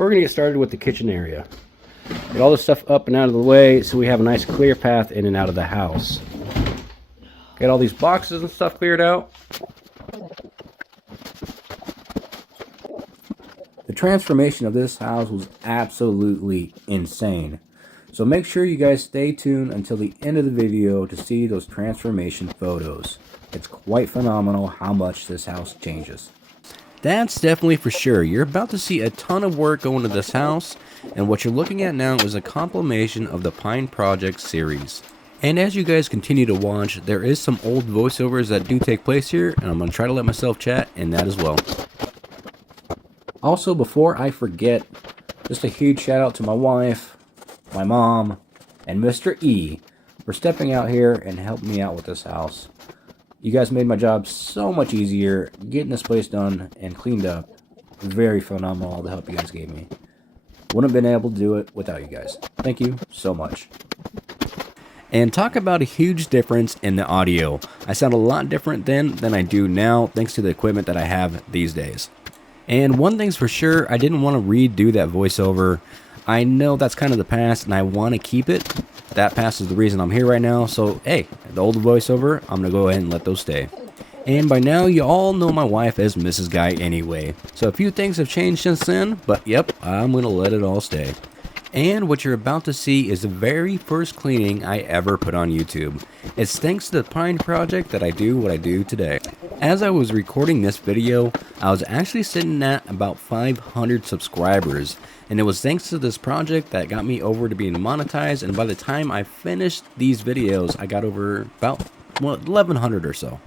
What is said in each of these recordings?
we're going to get started with the kitchen area. Get all this stuff up and out of the way so we have a nice clear path in and out of the house. Get all these boxes and stuff cleared out. The transformation of this house was absolutely insane. So make sure you guys stay tuned until the end of the video to see those transformation photos. It's quite phenomenal how much this house changes. That's definitely for sure. You're about to see a ton of work go into this house, and what you're looking at now is a compilation of the Pine Project series. And as you guys continue to watch, there is some old voiceovers that do take place here, and I'm going to try to let myself chat in that as well. Also, before I forget, just a huge shout out to my wife, my mom, and Mr. E for stepping out here and helping me out with this house. You guys made my job so much easier, getting this place done and cleaned up. Very phenomenal, all the help you guys gave me. Wouldn't have been able to do it without you guys. Thank you so much. And talk about a huge difference in the audio. I sound a lot different then than I do now, thanks to the equipment that I have these days. And one thing's for sure, I didn't want to redo that voiceover. I know that's kind of the past, and I want to keep it. That past is the reason I'm here right now, so hey, the old voiceover, I'm going to go ahead and let those stay. And by now, you all know my wife as Mrs. Guy anyway. So a few things have changed since then, but yep, I'm going to let it all stay. And what you're about to see is the very first cleaning I ever put on YouTube. It's thanks to the Pine Project that I do what I do today. As I was recording this video, I was actually sitting at about 500 subscribers. And it was thanks to this project that got me over to being monetized. And by the time I finished these videos, I got over about 1,100 or so.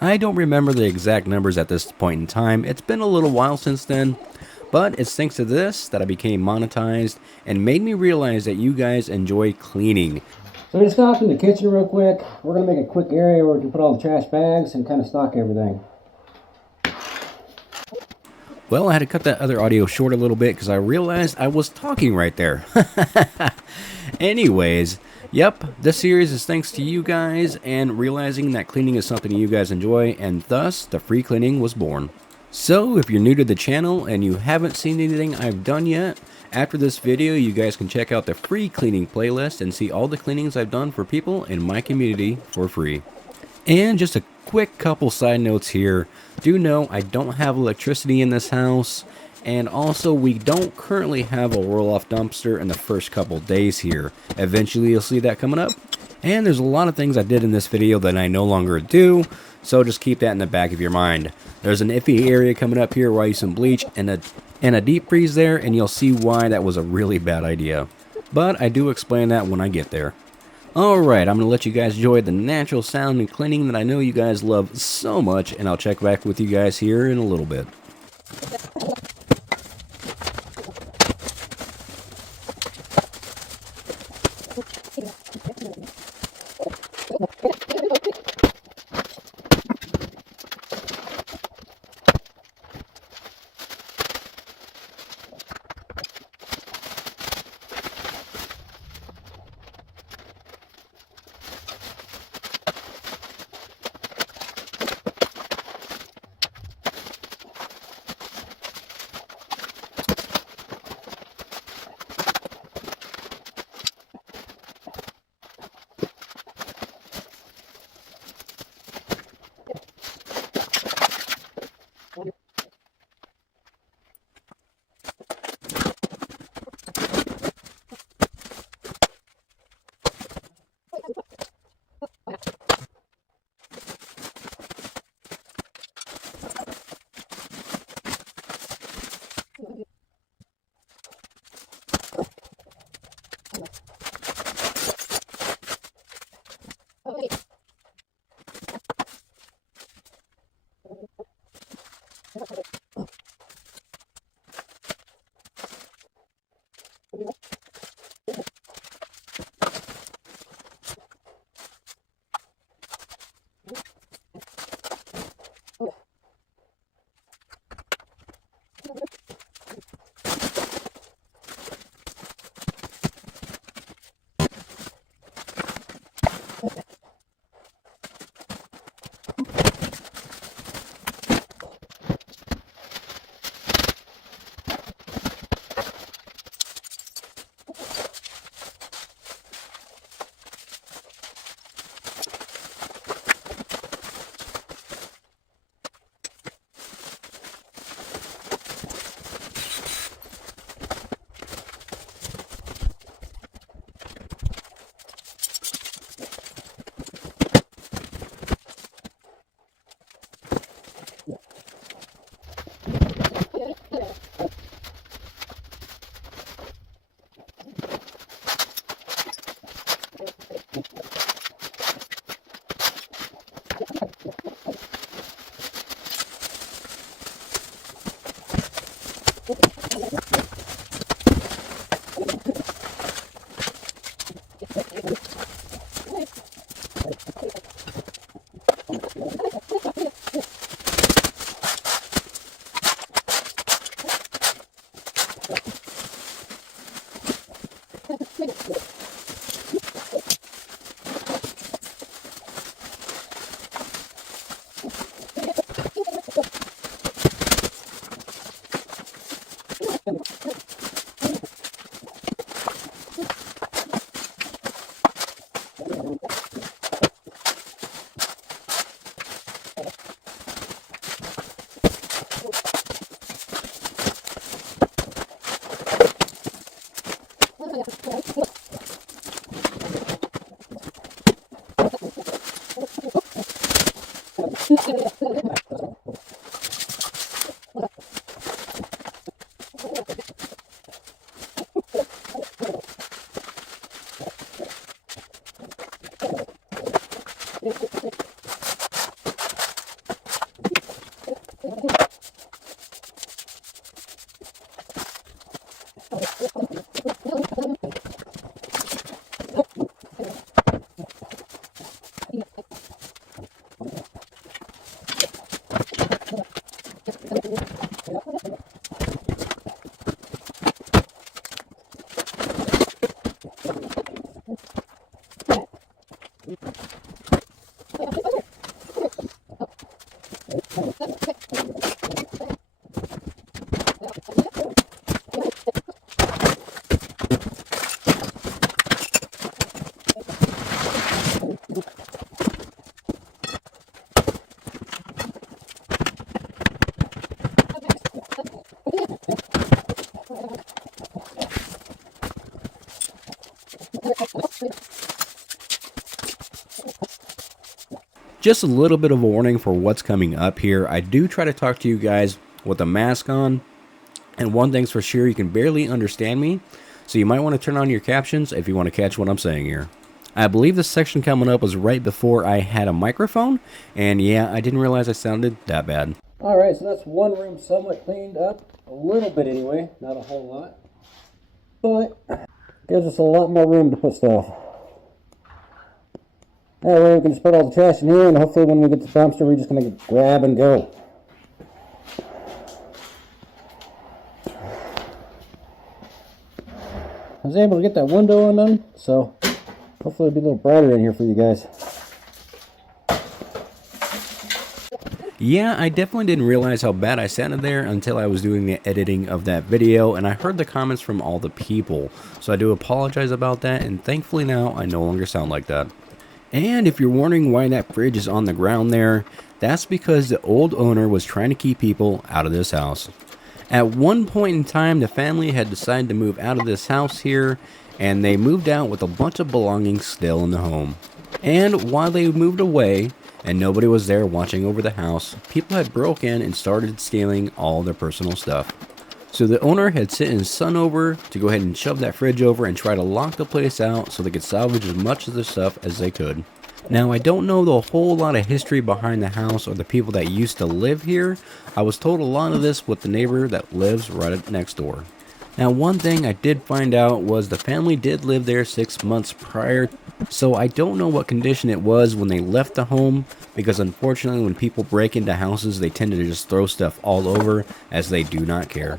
I don't remember the exact numbers at this point in time. It's been a little while since then. But it's thanks to this that I became monetized and made me realize that you guys enjoy cleaning. So we just stopped in the kitchen real quick. We're going to make a quick area where we can put all the trash bags and kind of stock everything. Well, I had to cut that other audio short a little bit because I realized I was talking right there. Anyways, yep, this series is thanks to you guys and realizing that cleaning is something you guys enjoy, and thus the free cleaning was born. So if you're new to the channel and you haven't seen anything I've done yet, after this video you guys can check out the free cleaning playlist and see all the cleanings I've done for people in my community for free. And just a quick couple side notes here. Do know I don't have electricity in this house, and also we don't currently have a roll-off dumpster in the first couple days here. Eventually you'll see that coming up. And there's a lot of things I did in this video that I no longer do, so just keep that in the back of your mind. There's an iffy area coming up here where I use some bleach and a deep freeze there, and you'll see why that was a really bad idea. But I do explain that when I get there. Alright, I'm going to let you guys enjoy the natural sound and cleaning that I know you guys love so much, and I'll check back with you guys here in a little bit. Just a little bit of a warning for what's coming up here. I do try to talk to you guys with a mask on, and one thing's for sure, you can barely understand me, so you might want to turn on your captions if you want to catch what I'm saying here. I believe this section coming up was right before I had a microphone, and yeah, I didn't realize I sounded that bad. Alright, so that's one room somewhat cleaned up, a little bit anyway, not a whole lot, but gives us a lot more room to put stuff. That way we can just put all the trash in here, and hopefully when we get to the dumpster, we're just going to grab and go. I was able to get that window undone, so hopefully it'll be a little brighter in here for you guys. Yeah, I definitely didn't realize how bad I sounded there until I was doing the editing of that video, and I heard the comments from all the people, so I do apologize about that, and thankfully now I no longer sound like that. And if you're wondering why that fridge is on the ground there, that's because the old owner was trying to keep people out of this house. At one point in time, the family had decided to move out of this house here, and they moved out with a bunch of belongings still in the home. And while they moved away, and nobody was there watching over the house, people had broke in and started stealing all their personal stuff. So the owner had sent his son over to go ahead and shove that fridge over and try to lock the place out so they could salvage as much of the stuff as they could. Now, I don't know the whole lot of history behind the house or the people that used to live here. I was told a lot of this with the neighbor that lives right next door. Now, one thing I did find out was the family did live there 6 months prior, so I don't know what condition it was when they left the home, because unfortunately when people break into houses, they tend to just throw stuff all over as they do not care.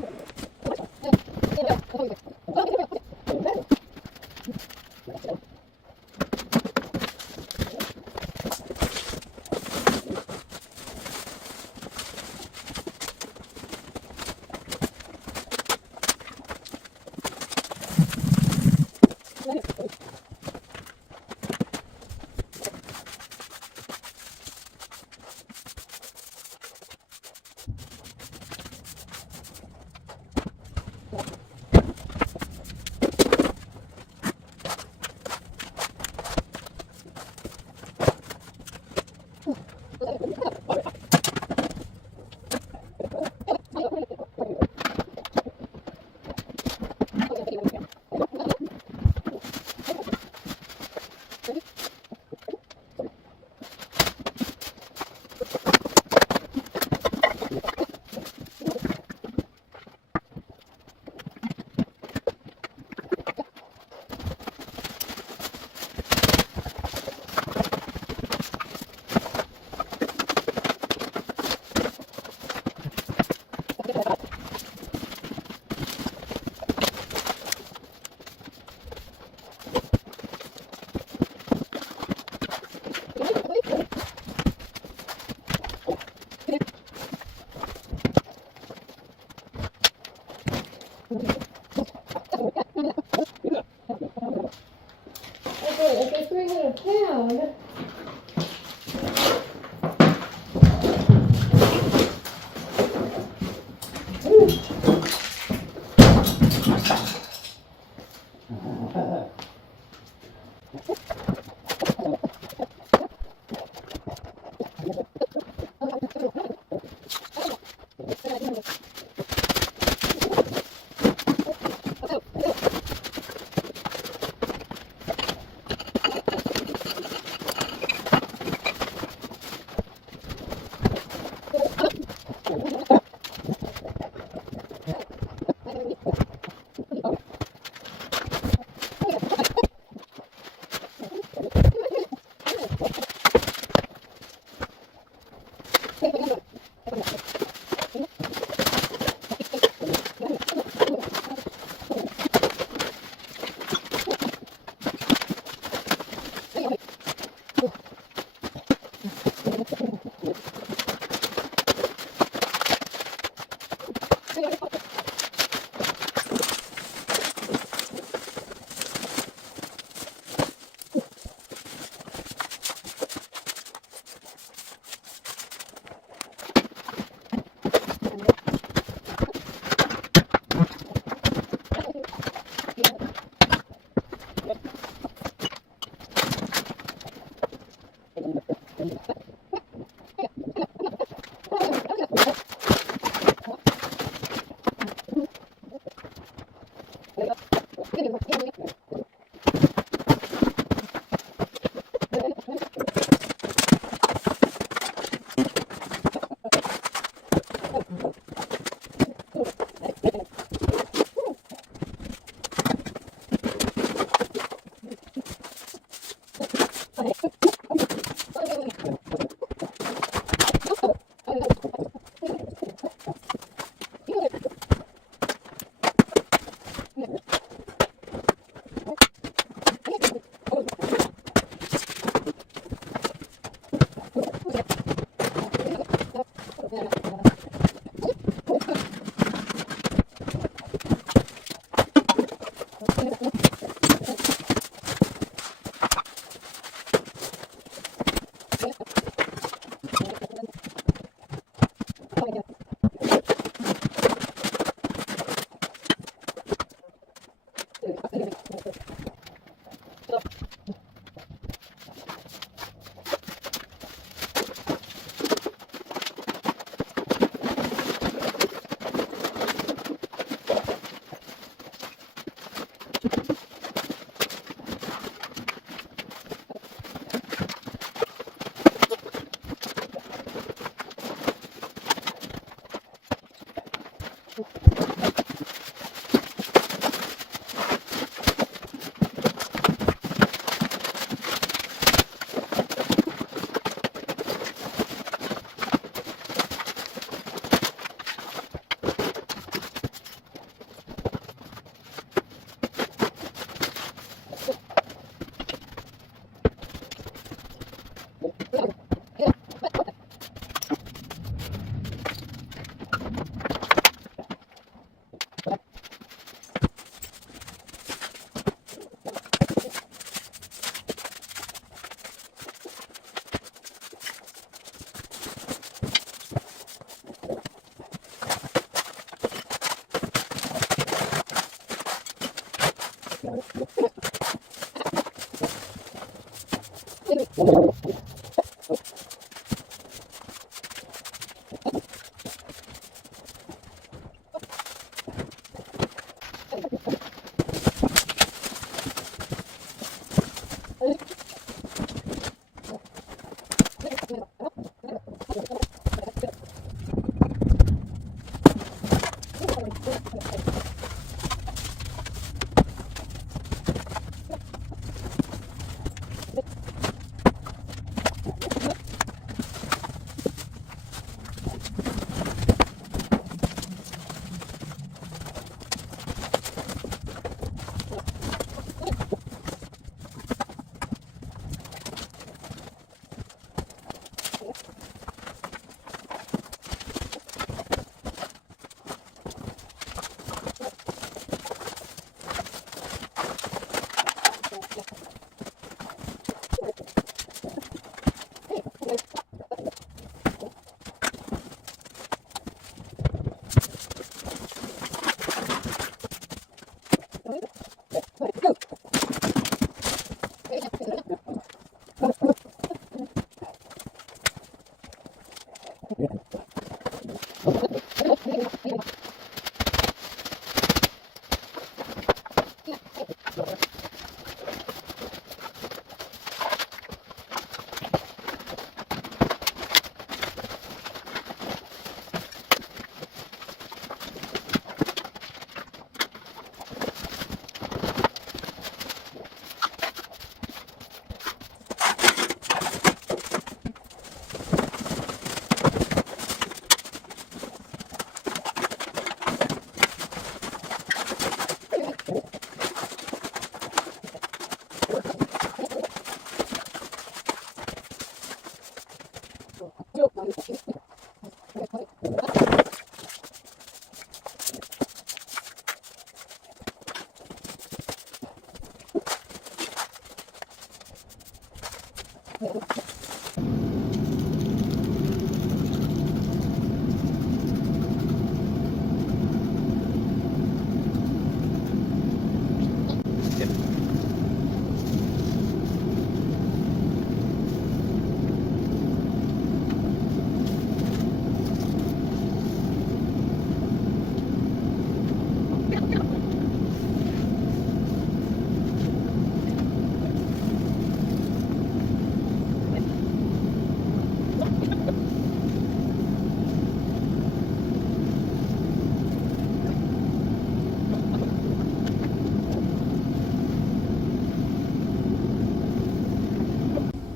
£300.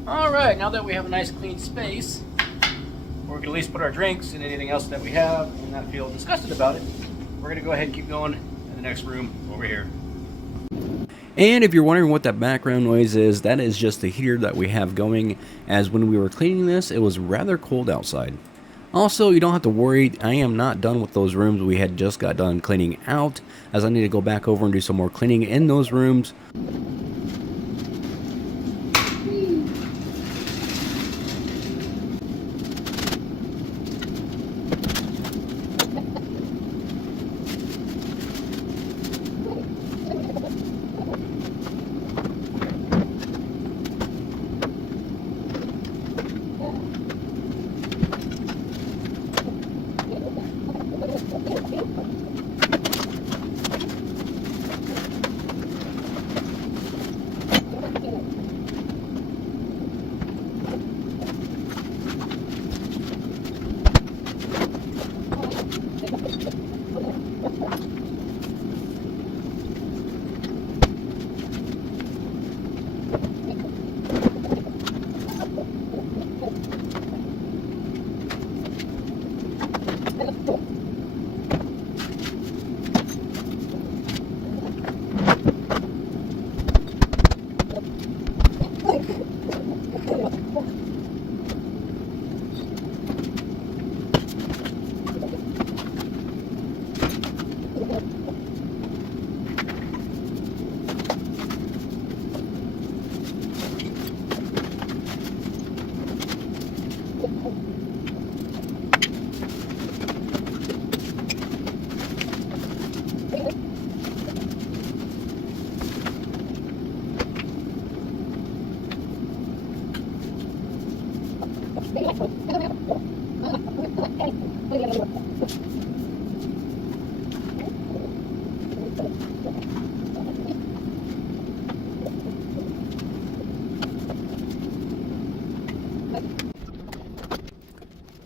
Alright, now that we have a nice clean space, where we can at least put our drinks and anything else that we have and not feel disgusted about it, we're going to go ahead and keep going in the next room over here. And if you're wondering what that background noise is, that is just the heater that we have going, as when we were cleaning this, it was rather cold outside. Also, you don't have to worry, I am not done with those rooms we had just got done cleaning out, as I need to go back over and do some more cleaning in those rooms.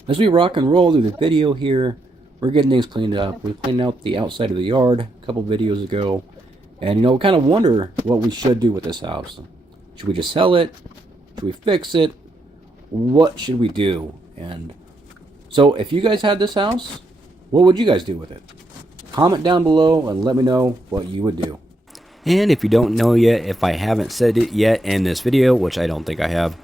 As we rock and roll through the video here, we're getting things cleaned up. We cleaned out the outside of the yard a couple videos ago. And, we kind of wonder what we should do with this house. Should we just sell it? Should we fix it? What should we do? And so, if you guys had this house, what would you guys do with it? Comment down below and let me know what you would do. And if you don't know yet, if I haven't said it yet in this video, which I don't think I have,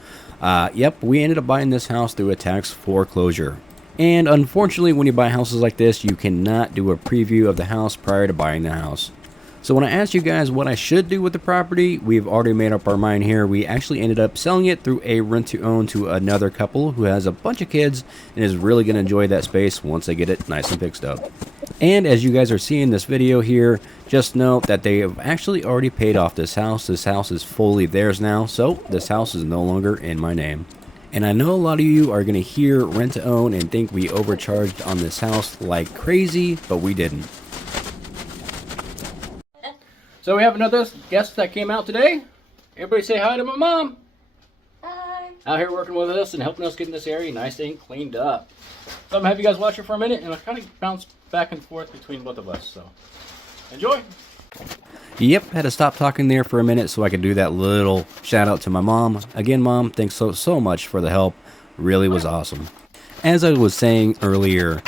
yep, we ended up buying this house through a tax foreclosure. And unfortunately, when you buy houses like this, you cannot do a preview of the house prior to buying the house. So when I asked you guys what I should do with the property, we've already made up our mind here. We actually ended up selling it through a rent-to-own to another couple who has a bunch of kids and is really going to enjoy that space once they get it nice and fixed up. And as you guys are seeing this video here, just note that they have actually already paid off this house. This house is fully theirs now, so this house is no longer in my name. And I know a lot of you are going to hear rent-to-own and think we overcharged on this house like crazy, but we didn't. So we have another guest that came out today. Everybody say hi to my mom. Hi. Out here working with us and helping us get this area nice and cleaned up. So I'm going to have you guys watch it for a minute, and I'll kind of bounce back and forth between both of us. So enjoy. Yep, had to stop talking there for a minute so I could do that little shout out to my mom. Again, Mom, thanks so much for the help. Really was awesome. As I was saying earlier,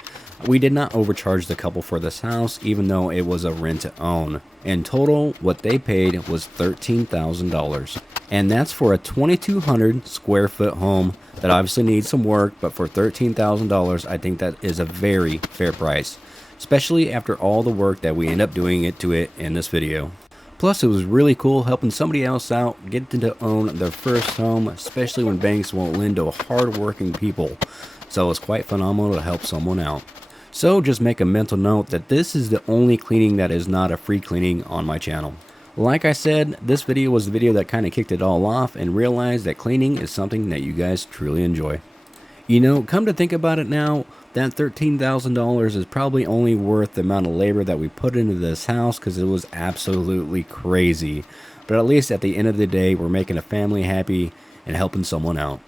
we did not overcharge the couple for this house, even though it was a rent-to-own. In total, what they paid was $13,000. And that's for a 2,200 square foot home that obviously needs some work, but for $13,000, I think that is a very fair price, especially after all the work that we end up doing to it in this video. Plus, it was really cool helping somebody else out, getting to own their first home, especially when banks won't lend to hard-working people. So it's quite phenomenal to help someone out. So just make a mental note that this is the only cleaning that is not a free cleaning on my channel. Like I said, this video was the video that kind of kicked it all off and realized that cleaning is something that you guys truly enjoy. You know, come to think about it now, that $13,000 is probably only worth the amount of labor that we put into this house because it was absolutely crazy. But at least at the end of the day, we're making a family happy and helping someone out.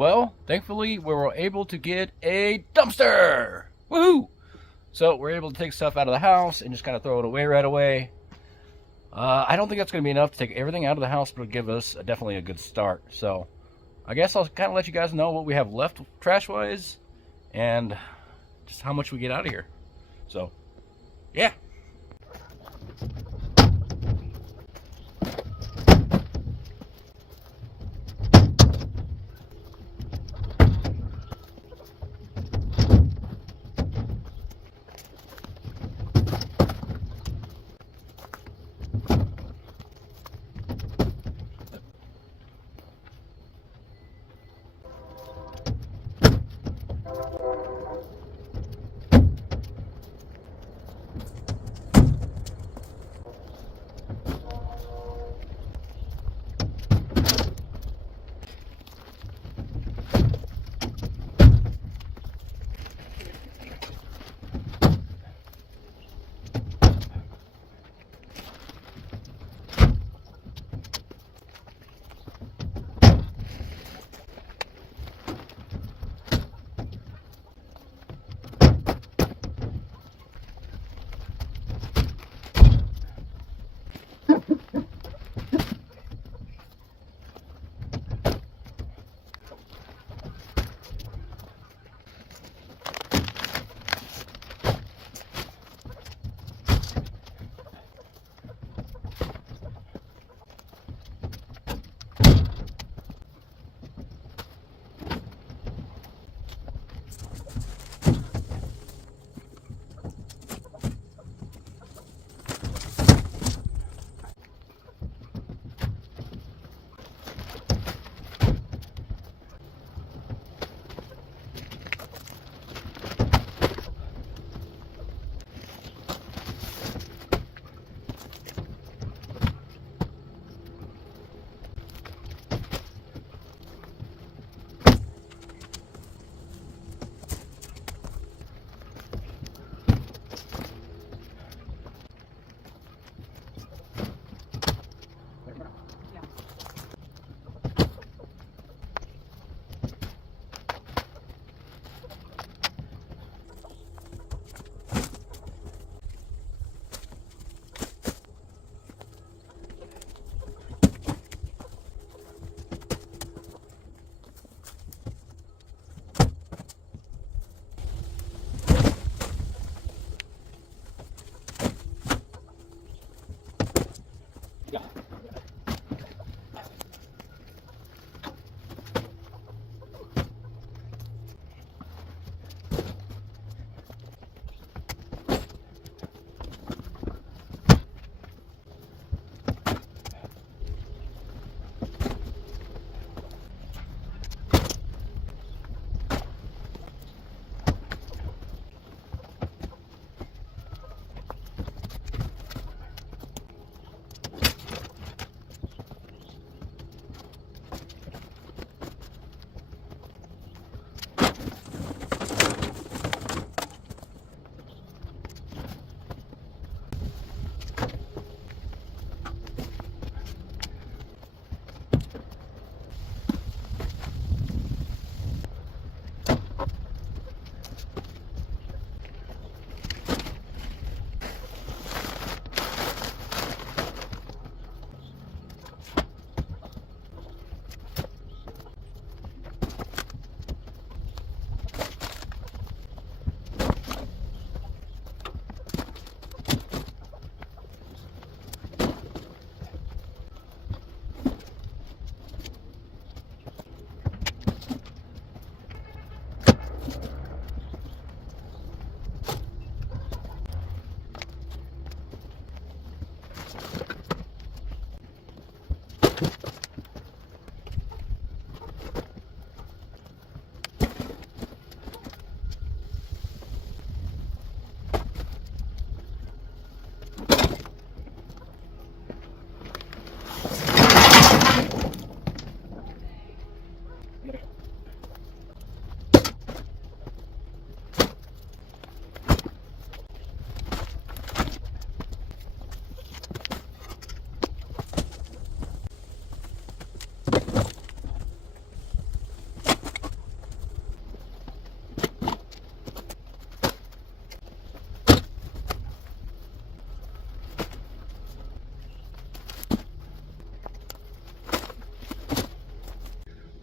Well, thankfully, we were able to get a dumpster. Woohoo! So we're able to take stuff out of the house and just kind of throw it away right away. I don't think that's going to be enough to take everything out of the house, but it'll give us definitely a good start. So I guess I'll kind of let you guys know what we have left trash-wise and just how much we get out of here. So, yeah.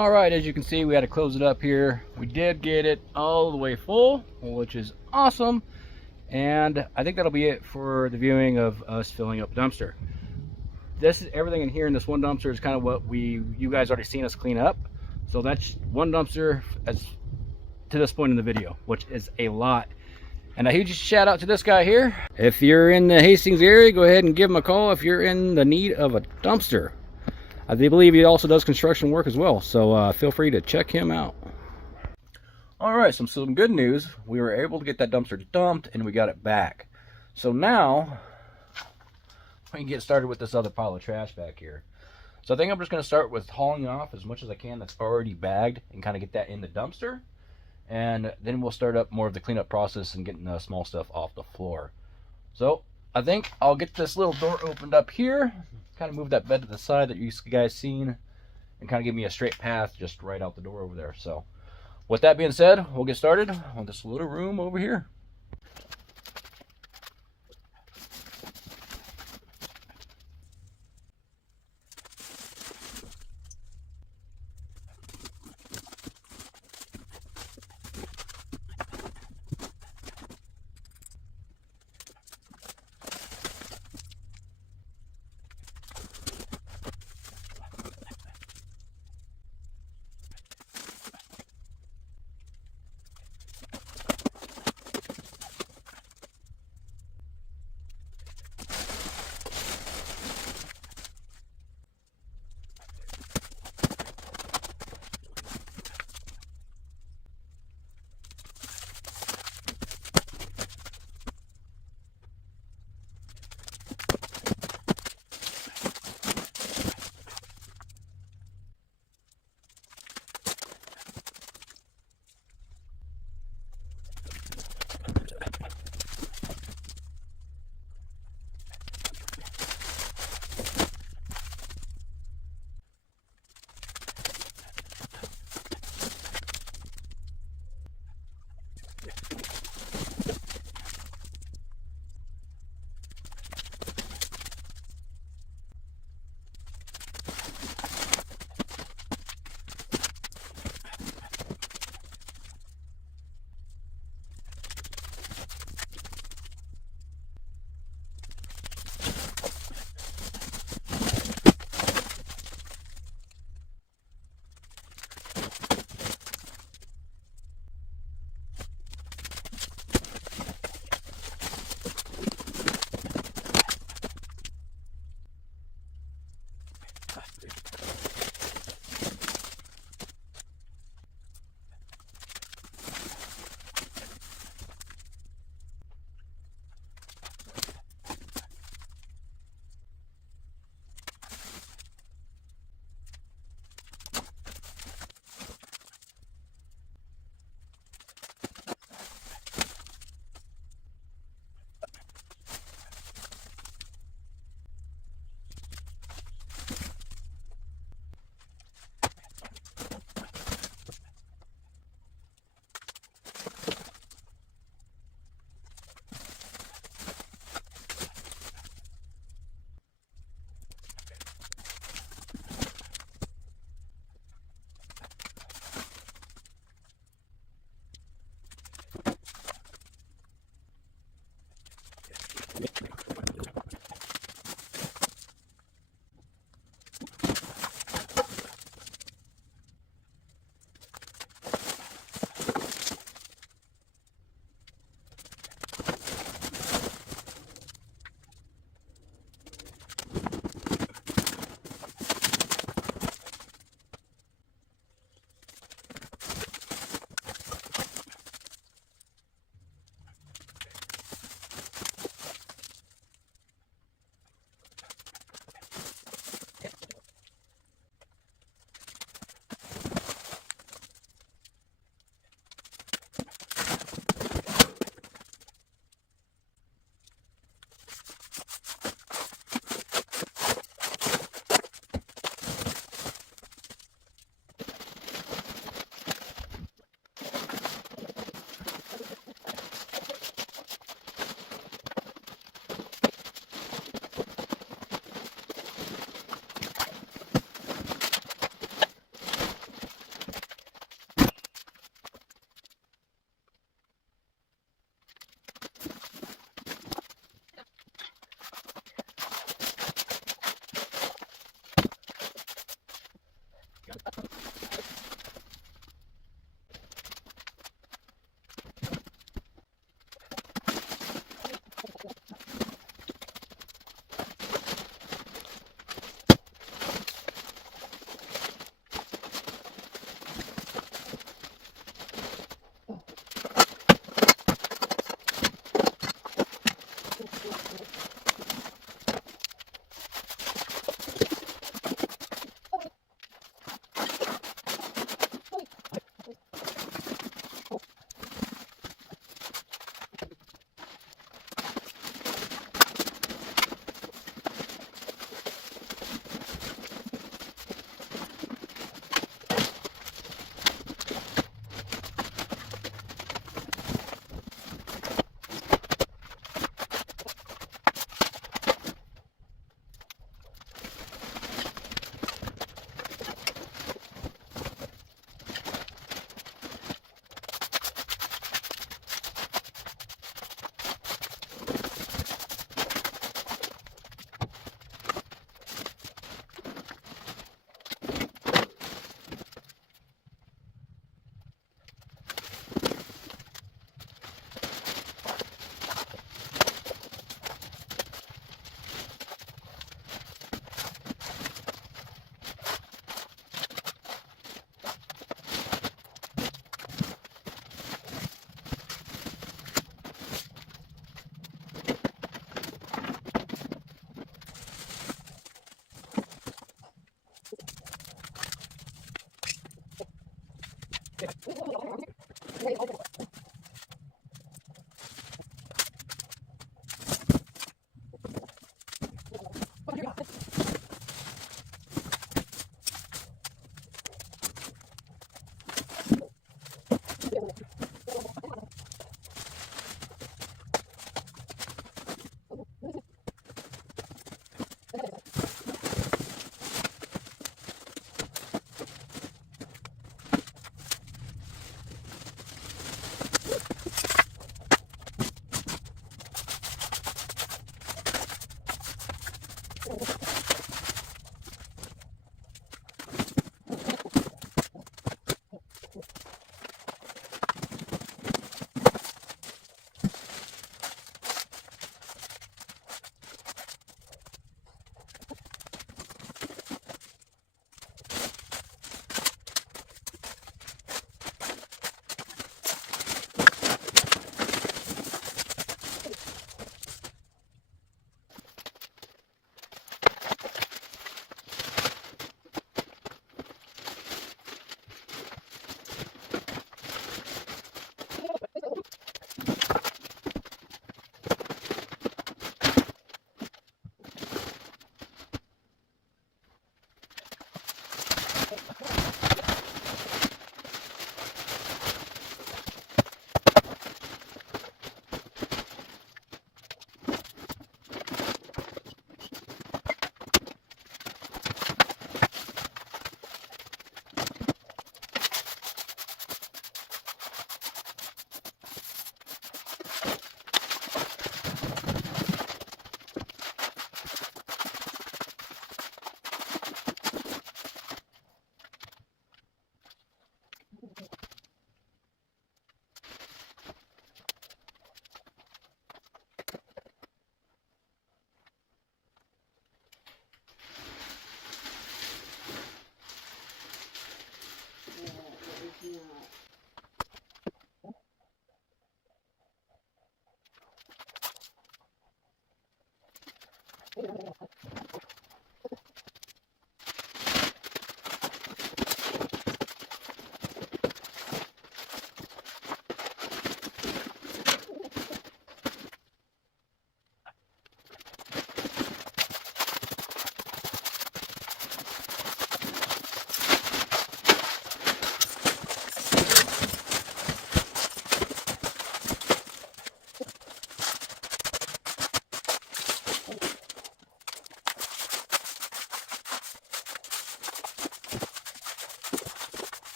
All right, as you can see, we had to close it up here. We did get it all the way full, which is awesome. And I think that'll be it for the viewing of us filling up the dumpster. This is everything in here in this one dumpster is kind of what you guys already seen us clean up. So that's one dumpster as to this point in the video, which is a lot. And a huge shout out to this guy here. If you're in the Hastings area, go ahead and give him a call if you're in the need of a dumpster. I believe he also does construction work as well, so feel free to check him out. All right, some good news. We were able to get that dumpster dumped, and we got it back. So now we can get started with this other pile of trash back here. So I think I'm just going to start with hauling off as much as I can that's already bagged and kind of get that in the dumpster. And then we'll start up more of the cleanup process and getting the small stuff off the floor. So I think I'll get this little door opened up here, kind of move that bed to the side that you guys seen, and kind of give me a straight path just right out the door over there. So with that being said, we'll get started on this little room over here.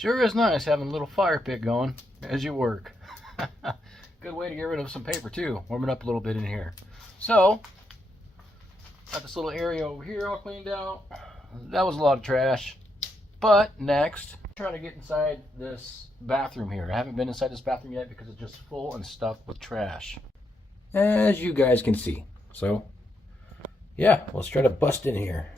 Sure is nice having a little fire pit going as you work. Good way to get rid of some paper too, warming up a little bit in here. So, got this little area over here all cleaned out. That was a lot of trash. But next, I'm trying to get inside this bathroom here. I haven't been inside this bathroom yet because it's just full and stuffed with trash, as you guys can see. So, yeah, let's try to bust in here.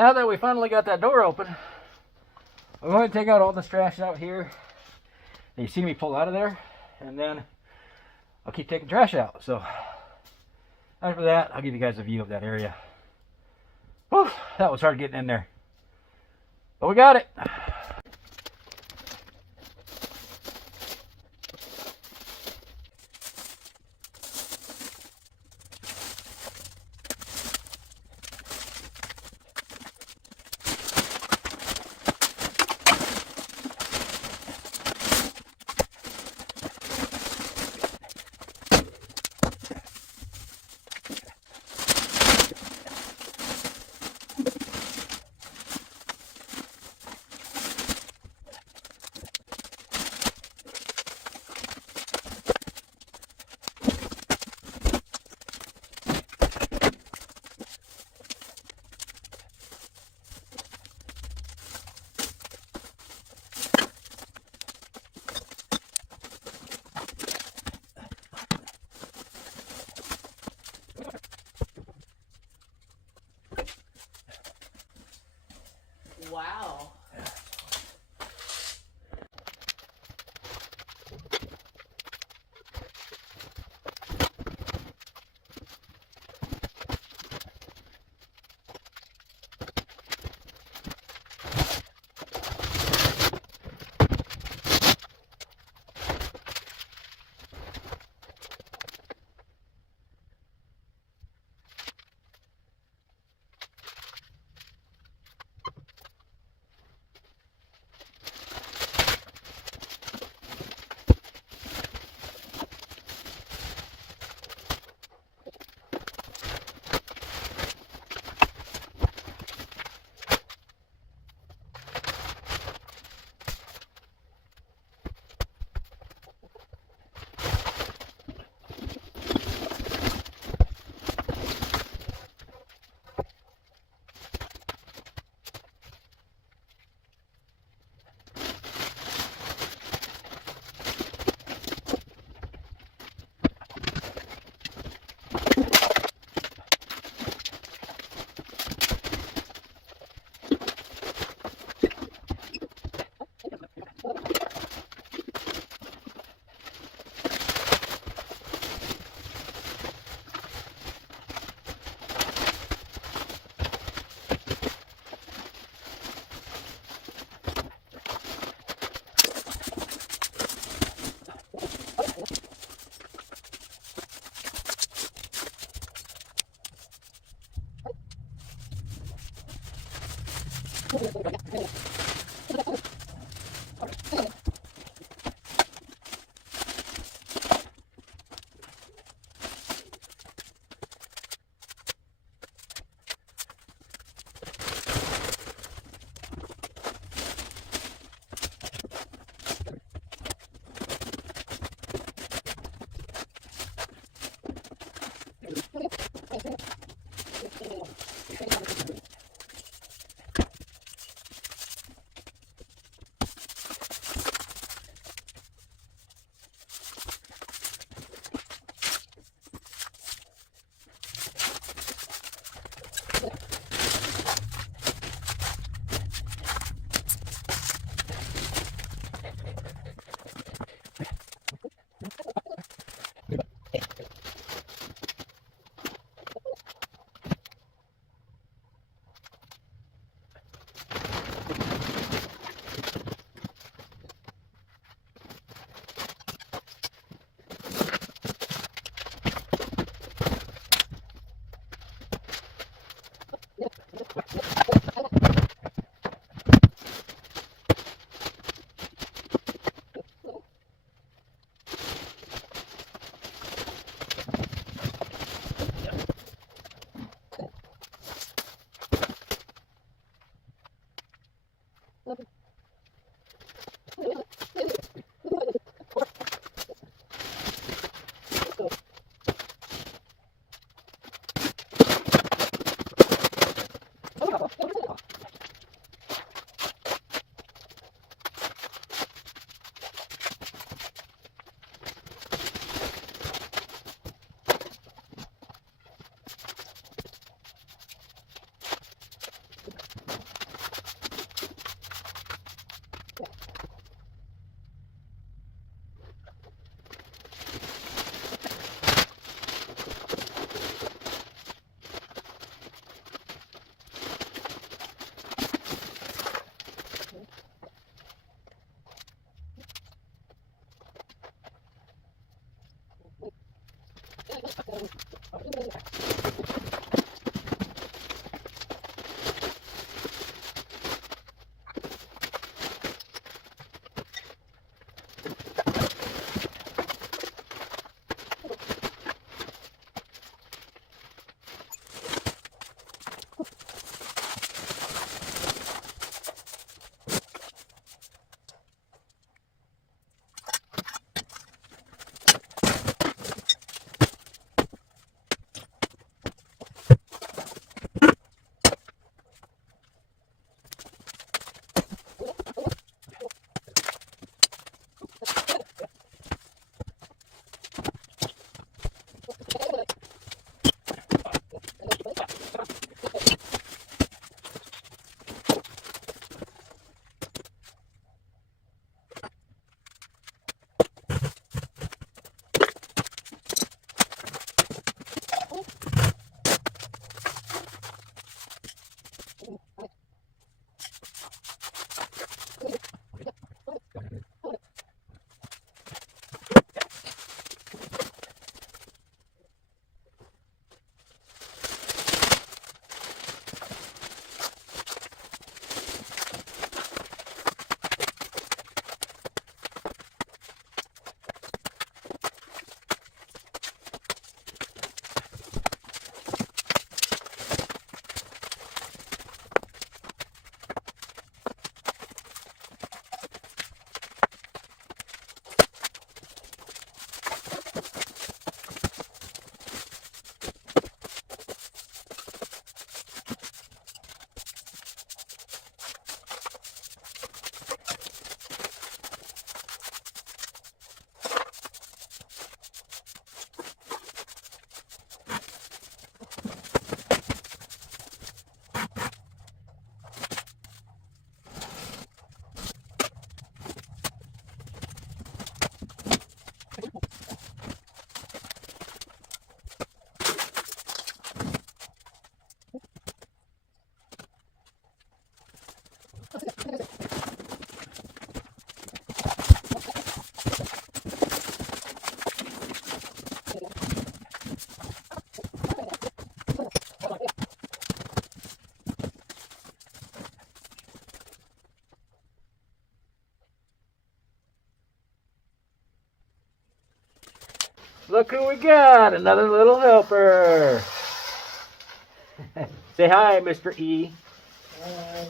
Now that we finally got that door open, I'm going to take out all this trash out here. And you see me pull out of there, and then I'll keep taking trash out. So after that, I'll give you guys a view of that area. Whew, that was hard getting in there, but we got it. Look who we got, another little helper. Say hi, Mr. E. Hi.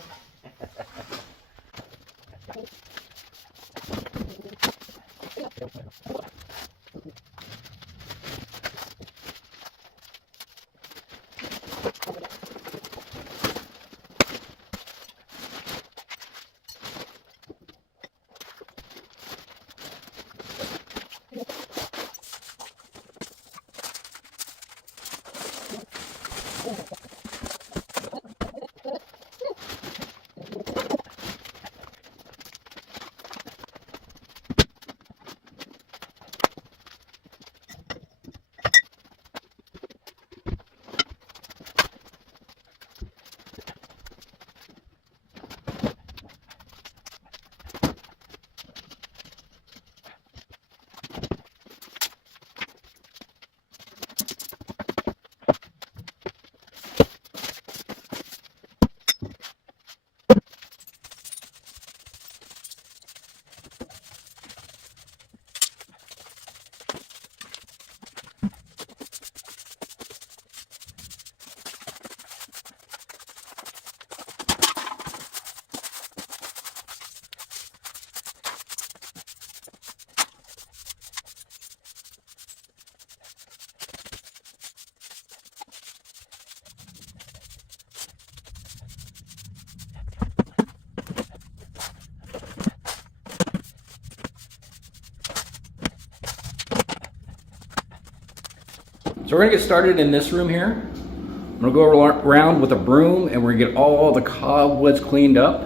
So we're gonna get started in this room here. I'm gonna go around with a broom and we're gonna get all the cobwebs cleaned up.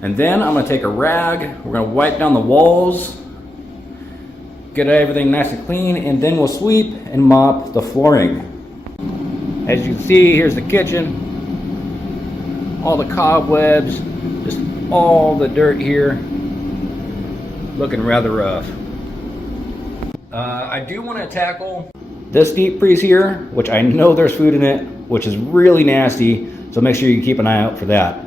And then I'm gonna take a rag, we're gonna wipe down the walls, get everything nice and clean, and then we'll sweep and mop the flooring. As you can see, here's the kitchen. All the cobwebs, just all the dirt here, looking rather rough. I do want to tackle This deep freeze here, which I know there's food in it, which is really nasty, so make sure you keep an eye out for that.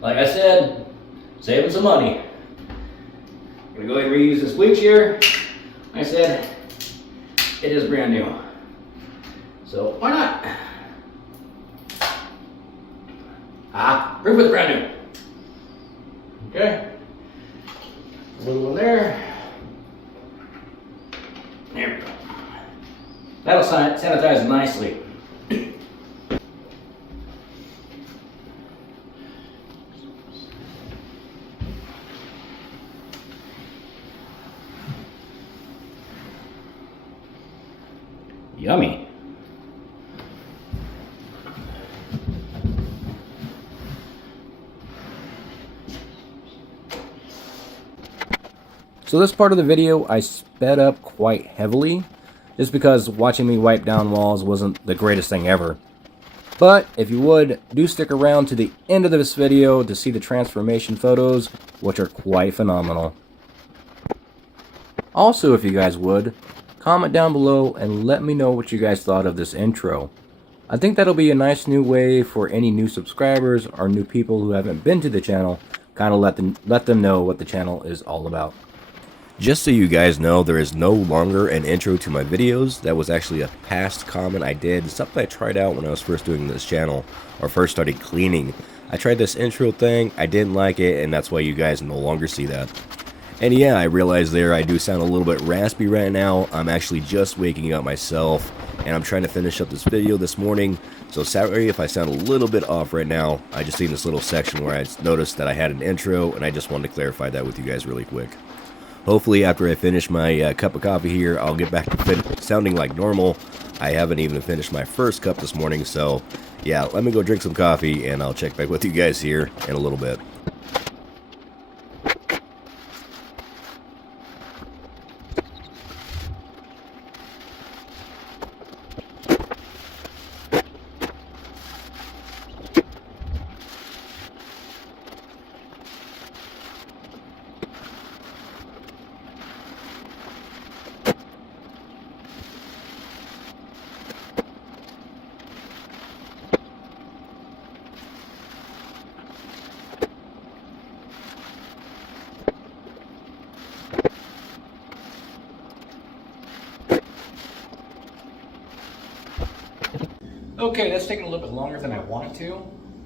Like I said, saving some money. I'm gonna go ahead and reuse this bleach here. Like I said, it is brand new. So why not? Proof it's brand new. Okay. A little one there. There we go. That'll sanitize nicely. Yummy. So this part of the video I sped up quite heavily, just because watching me wipe down walls wasn't the greatest thing ever. But if you would, do stick around to the end of this video to see the transformation photos, which are quite phenomenal. Also, if you guys would, comment down below and let me know what you guys thought of this intro. I think that'll be a nice new way for any new subscribers or new people who haven't been to the channel, kind of let them know what the channel is all about. Just so you guys know, there is no longer an intro to my videos. That was actually a past comment I did, something I tried out when I was first doing this channel, or first started cleaning. I tried this intro thing, I didn't like it, and that's why you guys no longer see that. And yeah, I realize there I do sound a little bit raspy right now. I'm actually just waking up myself, and I'm trying to finish up this video this morning, so sorry if I sound a little bit off right now. I just seen this little section where I noticed that I had an intro, and I just wanted to clarify that with you guys really quick. Hopefully after I finish my cup of coffee here, I'll get back to sounding like normal. I haven't even finished my first cup this morning, so yeah, let me go drink some coffee, and I'll check back with you guys here in a little bit. Okay, that's taking a little bit longer than I wanted to.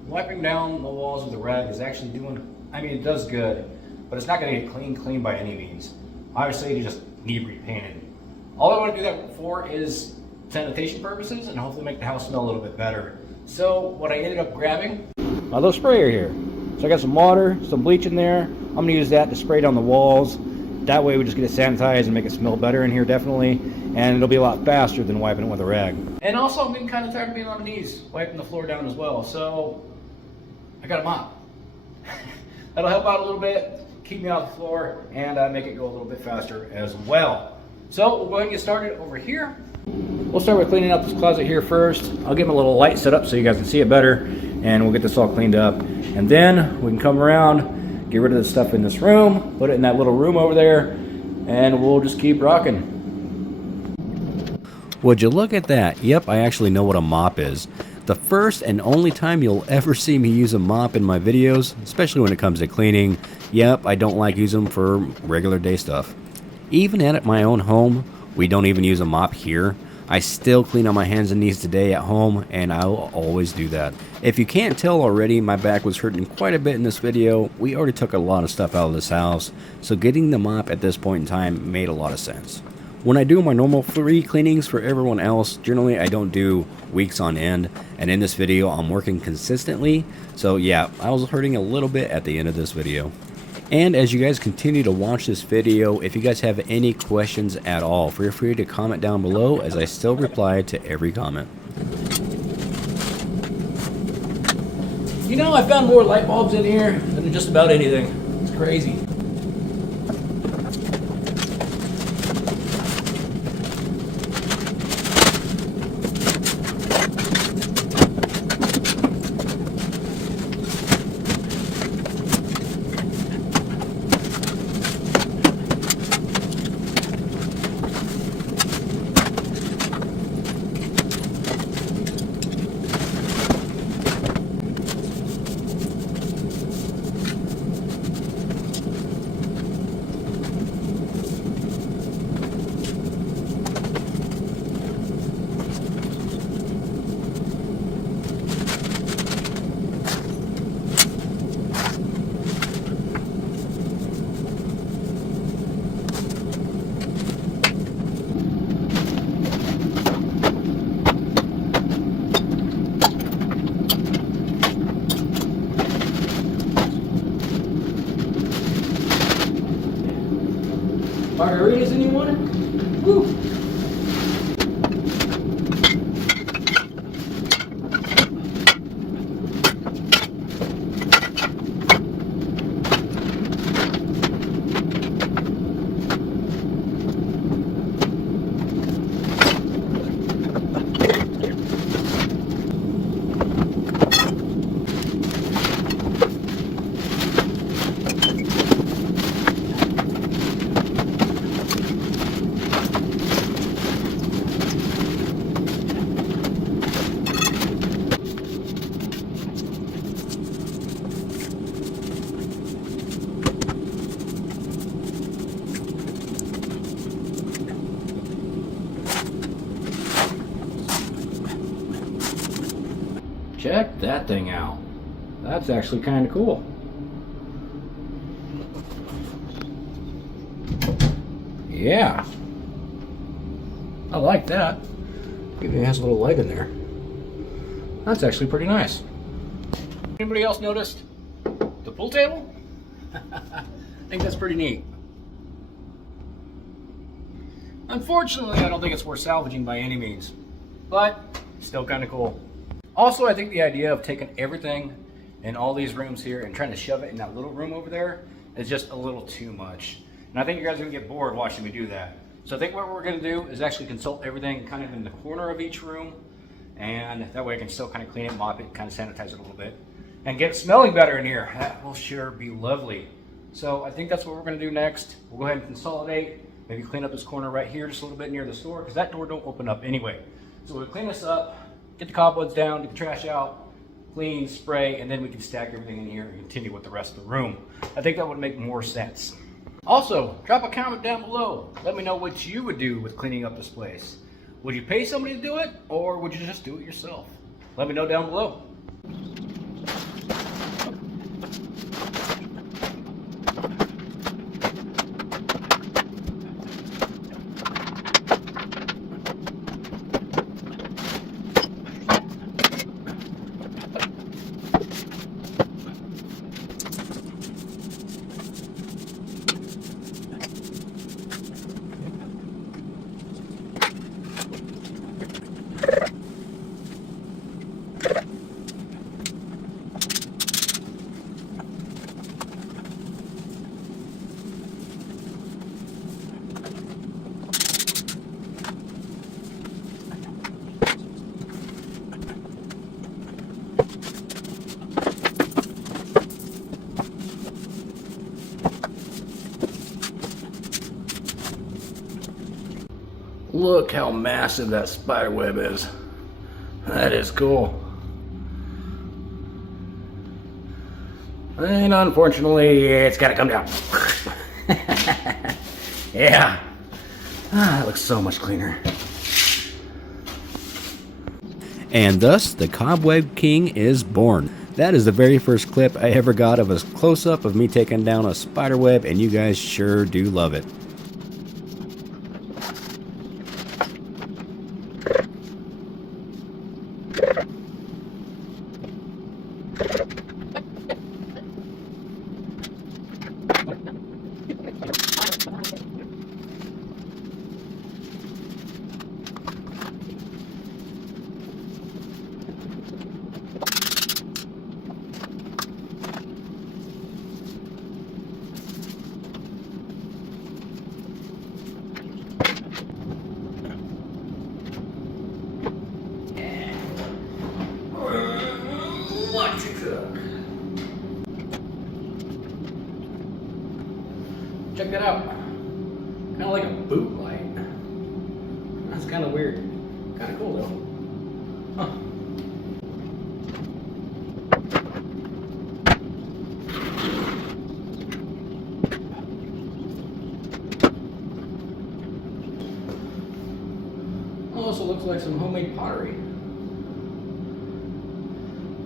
Wiping down the walls with a rag is actually it does good, but it's not going to get clean by any means. Obviously, you just need repainted. All I want to do that for is sanitation purposes and hopefully make the house smell a little bit better. So what I ended up grabbing, my little sprayer here. So I got some water, some bleach in there. I'm going to use that to spray down the walls. That way we just get it sanitized and make it smell better in here, definitely. And it'll be a lot faster than wiping it with a rag. And also, I'm getting kind of tired of being on my knees, wiping the floor down as well. So I got a mop. That'll help out a little bit, keep me off the floor, and make it go a little bit faster as well. So we'll go ahead and get started over here. We'll start with cleaning up this closet here first. I'll get my little light set up so you guys can see it better, and we'll get this all cleaned up. And then we can come around, get rid of the stuff in this room, put it in that little room over there, and we'll just keep rocking. Would you look at that? Yep, I actually know what a mop is. The first and only time you'll ever see me use a mop in my videos, especially when it comes to cleaning. Yep, I don't like using them for regular day stuff. Even at my own home, we don't even use a mop here. I still clean on my hands and knees today at home, and I'll always do that. If you can't tell already, my back was hurting quite a bit in this video. We already took a lot of stuff out of this house, so getting the mop at this point in time made a lot of sense. When I do my normal free cleanings for everyone else, generally I don't do weeks on end, and in this video I'm working consistently, so yeah, I was hurting a little bit at the end of this video. And as you guys continue to watch this video, if you guys have any questions at all, feel free to comment down below, as I still reply to every comment. You know, I found more light bulbs in here than just about anything. It's crazy. Margaritas, anyone? Woo! Check that thing out. That's actually kind of cool. Yeah. I like that. Even has a little leg in there. That's actually pretty nice. Anybody else noticed the pool table? I think that's pretty neat. Unfortunately, I don't think it's worth salvaging by any means, but still kind of cool. Also, I think the idea of taking everything in all these rooms here and trying to shove it in that little room over there is just a little too much. And I think you guys are gonna get bored watching me do that. So I think what we're gonna do is actually consult everything kind of in the corner of each room, and that way I can still kind of clean it, mop it, kind of sanitize it a little bit, and get it smelling better in here. That will sure be lovely. So I think that's what we're gonna do next. We'll go ahead and consolidate, maybe clean up this corner right here just a little bit near the store, because that door don't open up anyway. So we'll clean this up, get the cobwebs down, get the trash out, clean, spray, and then we can stack everything in here and continue with the rest of the room. I think that would make more sense. Also, drop a comment down below. Let me know what you would do with cleaning up this place. Would you pay somebody to do it, or would you just do it yourself? Let me know down below. Look how massive that spider web is. That is cool. And unfortunately, it's gotta come down. Yeah. That looks so much cleaner. And thus, the Cobweb King is born. That is the very first clip I ever got of a close-up of me taking down a spider web, and you guys sure do love it. Check that out. Kind of like a boot light. That's kind of weird. Kind of cool though. Huh. Also looks like some homemade pottery.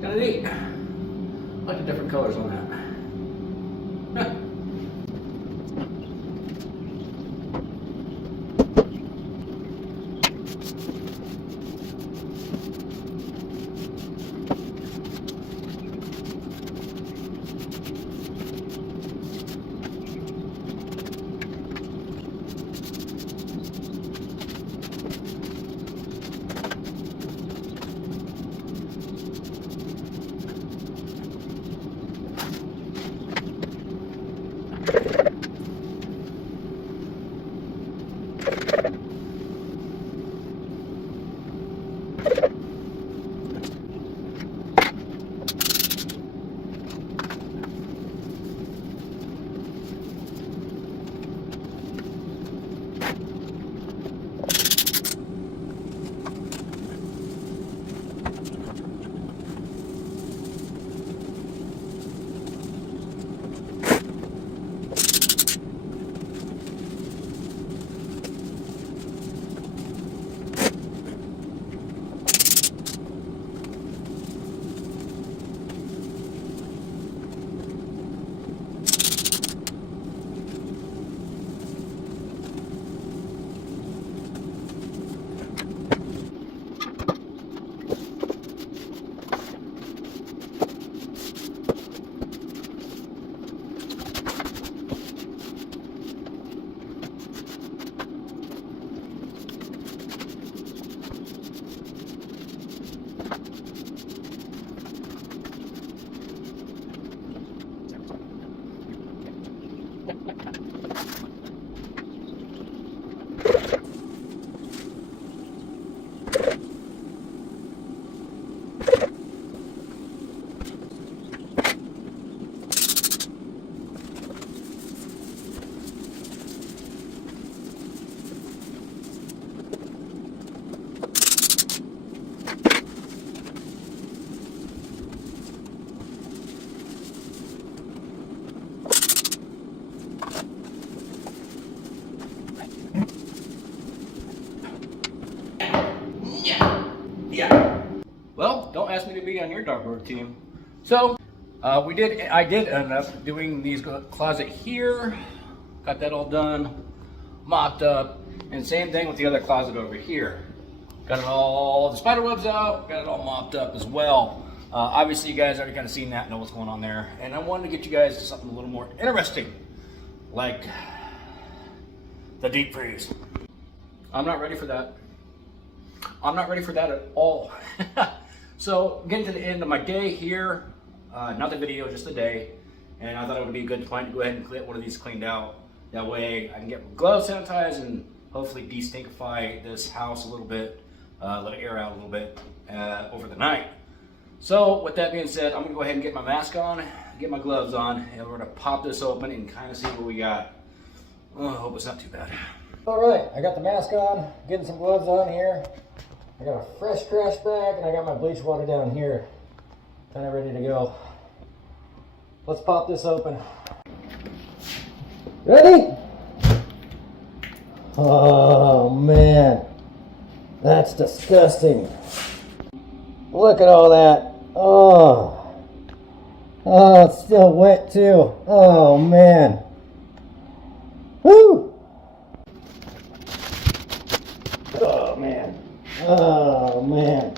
Kind of neat. I like the different colors on that. Huh. Yeah. Well, don't ask me to be on your dartboard team. So, I did end up doing these closet here. Got that all done, mopped up, and same thing with the other closet over here. Got it all, the spider webs out, got it all mopped up as well. Obviously, you guys already kind of seen that, know what's going on there. And I wanted to get you guys to something a little more interesting, like the deep freeze. I'm not ready for that. I'm not ready for that at all. So, getting to the end of my day here, not the video, just the day, and I thought it would be a good point to go ahead and get one of these cleaned out. That way I can get my gloves sanitized and hopefully de-stinkify this house a little bit, let it air out a little bit over the night. So with that being said, I'm gonna go ahead and get my mask on, get my gloves on, and we're gonna pop this open and kind of see what we got. Oh, I hope it's not too bad. All right, I got the mask on, getting some gloves on here. I got a fresh trash bag and I got my bleach water down here, kind of ready to go. Let's pop this open. Ready? Oh man, that's disgusting. Look at all that. Oh, it's still wet too. Oh man. Woo! Oh man. Oh man.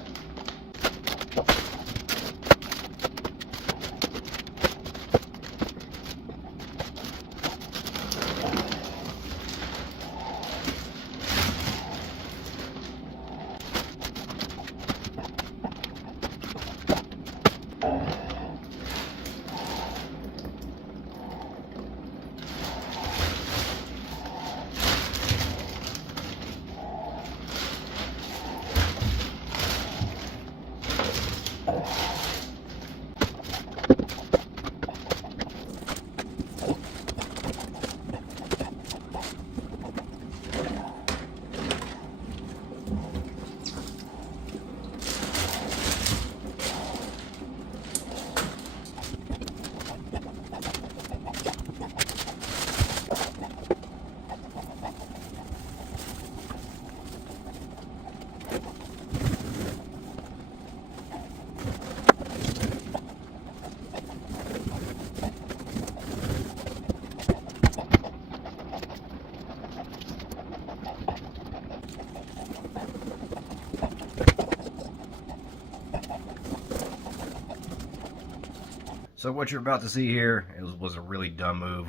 So what you're about to see here was a really dumb move,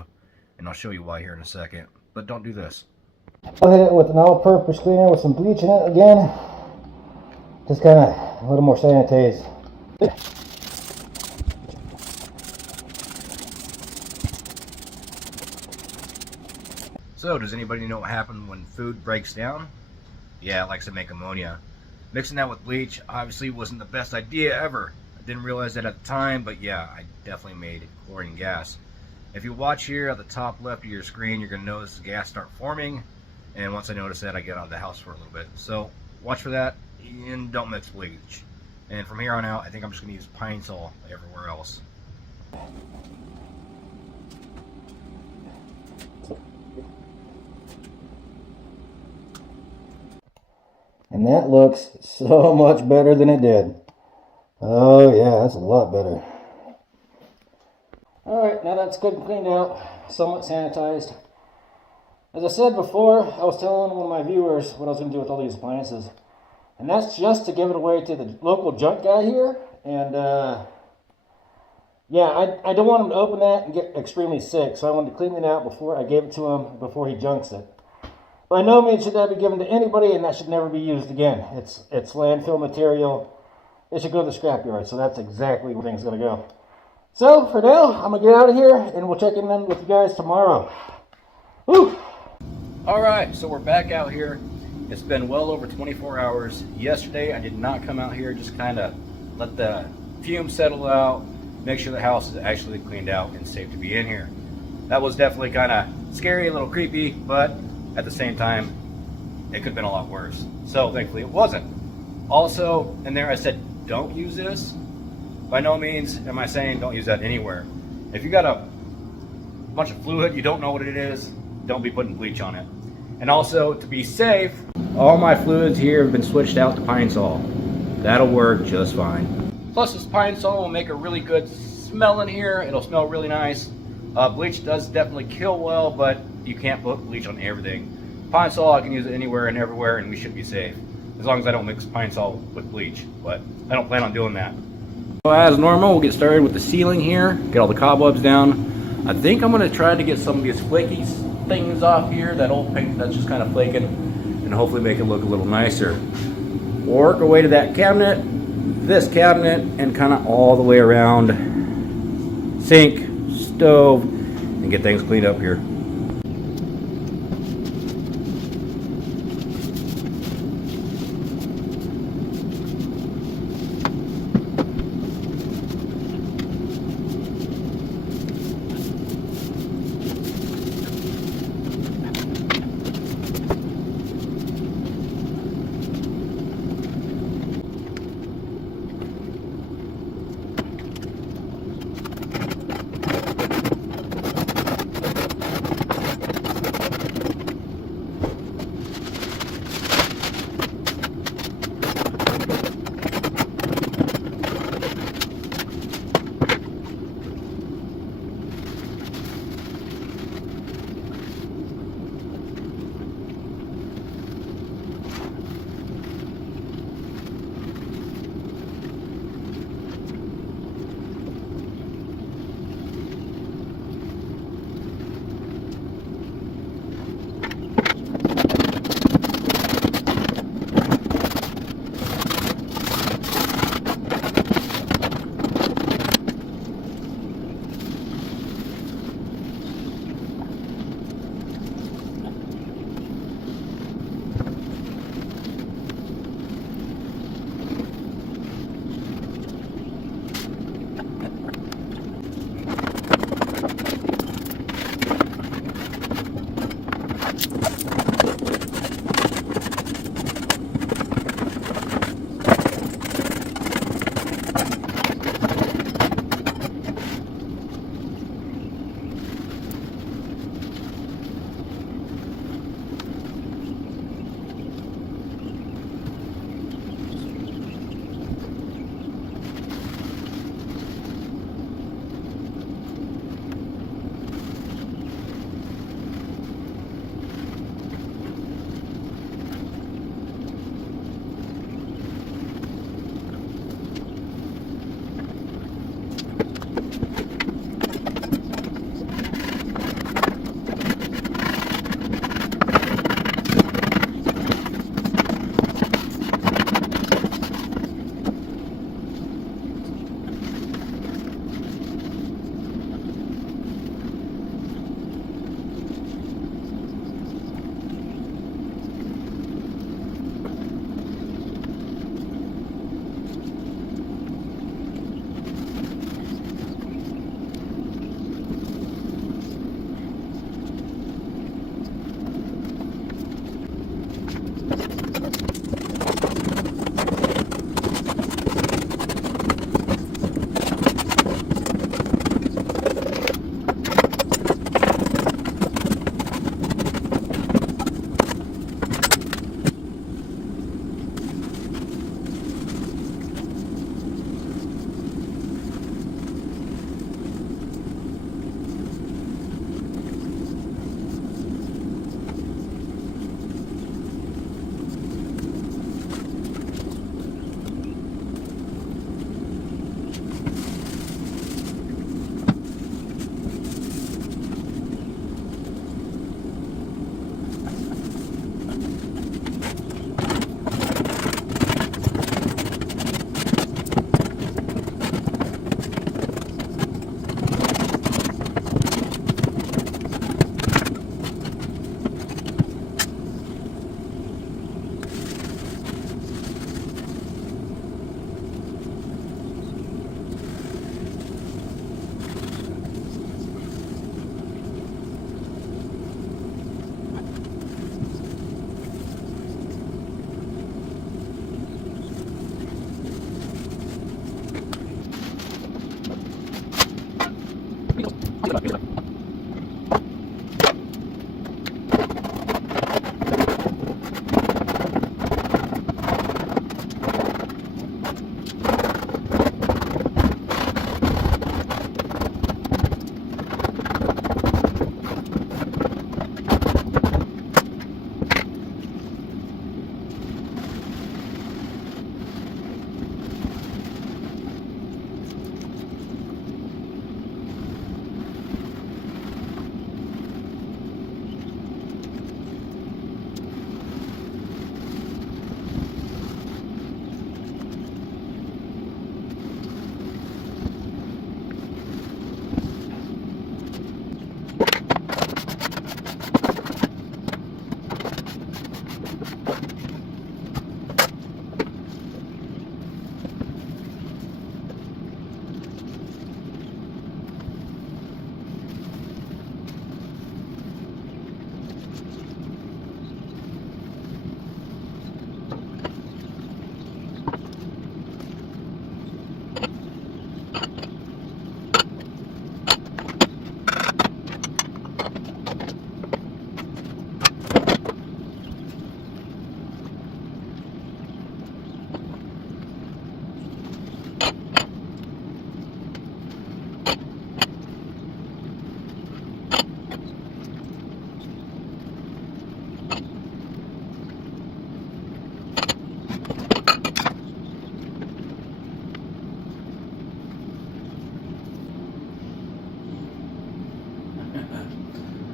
and I'll show you why here in a second. But don't do this. I'll hit it with an all-purpose cleaner with some bleach in it again. Just kind of a little more sanitized. So, does anybody know what happens when food breaks down? Yeah, it likes to make ammonia. Mixing that with bleach obviously wasn't the best idea ever. I didn't realize that at the time, but yeah, I definitely made chlorine gas. If you watch here at the top left of your screen, you're going to notice the gas start forming. And once I notice that, I get out of the house for a little bit. So, watch for that and don't mix bleach. And from here on out, I think I'm just going to use pine sol everywhere else. And that looks so much better than it did. Oh yeah, that's a lot better. Alright, now that's good and cleaned out, somewhat sanitized. As I said before, I was telling one of my viewers what I was going to do with all these appliances. And that's just to give it away to the local junk guy here. And yeah, I don't want him to open that and get extremely sick. So I wanted to clean it out before I gave it to him, before he junks it. By no means should that be given to anybody, and that should never be used again. It's landfill material. It should go to the scrapyard, so that's exactly where things are going to go. So, for now, I'm going to get out of here, and we'll check in then with you guys tomorrow. Woo! Alright, so we're back out here. It's been well over 24 hours. Yesterday, I did not come out here, just kind of let the fumes settle out, make sure the house is actually cleaned out and safe to be in here. That was definitely kind of scary, a little creepy, but at the same time, it could have been a lot worse. So thankfully it wasn't. Also, in there I said, don't use this. By no means am I saying don't use that anywhere. If you got a bunch of fluid, you don't know what it is, don't be putting bleach on it. And also, to be safe, all my fluids here have been switched out to pine sol. That'll work just fine. Plus this pine sol will make a really good smell in here. It'll smell really nice. Bleach does definitely kill well, but you can't put bleach on everything. Pine sol, I can use it anywhere and everywhere, and we should be safe. As long as I don't mix pine sol with bleach, but I don't plan on doing that. So as normal, we'll get started with the ceiling here, get all the cobwebs down. I think I'm going to try to get some of these flaky things off here, that old paint that's just kind of flaking, and hopefully make it look a little nicer. Work our way to that cabinet, this cabinet, and kind of all the way around sink, stove, and get things cleaned up here.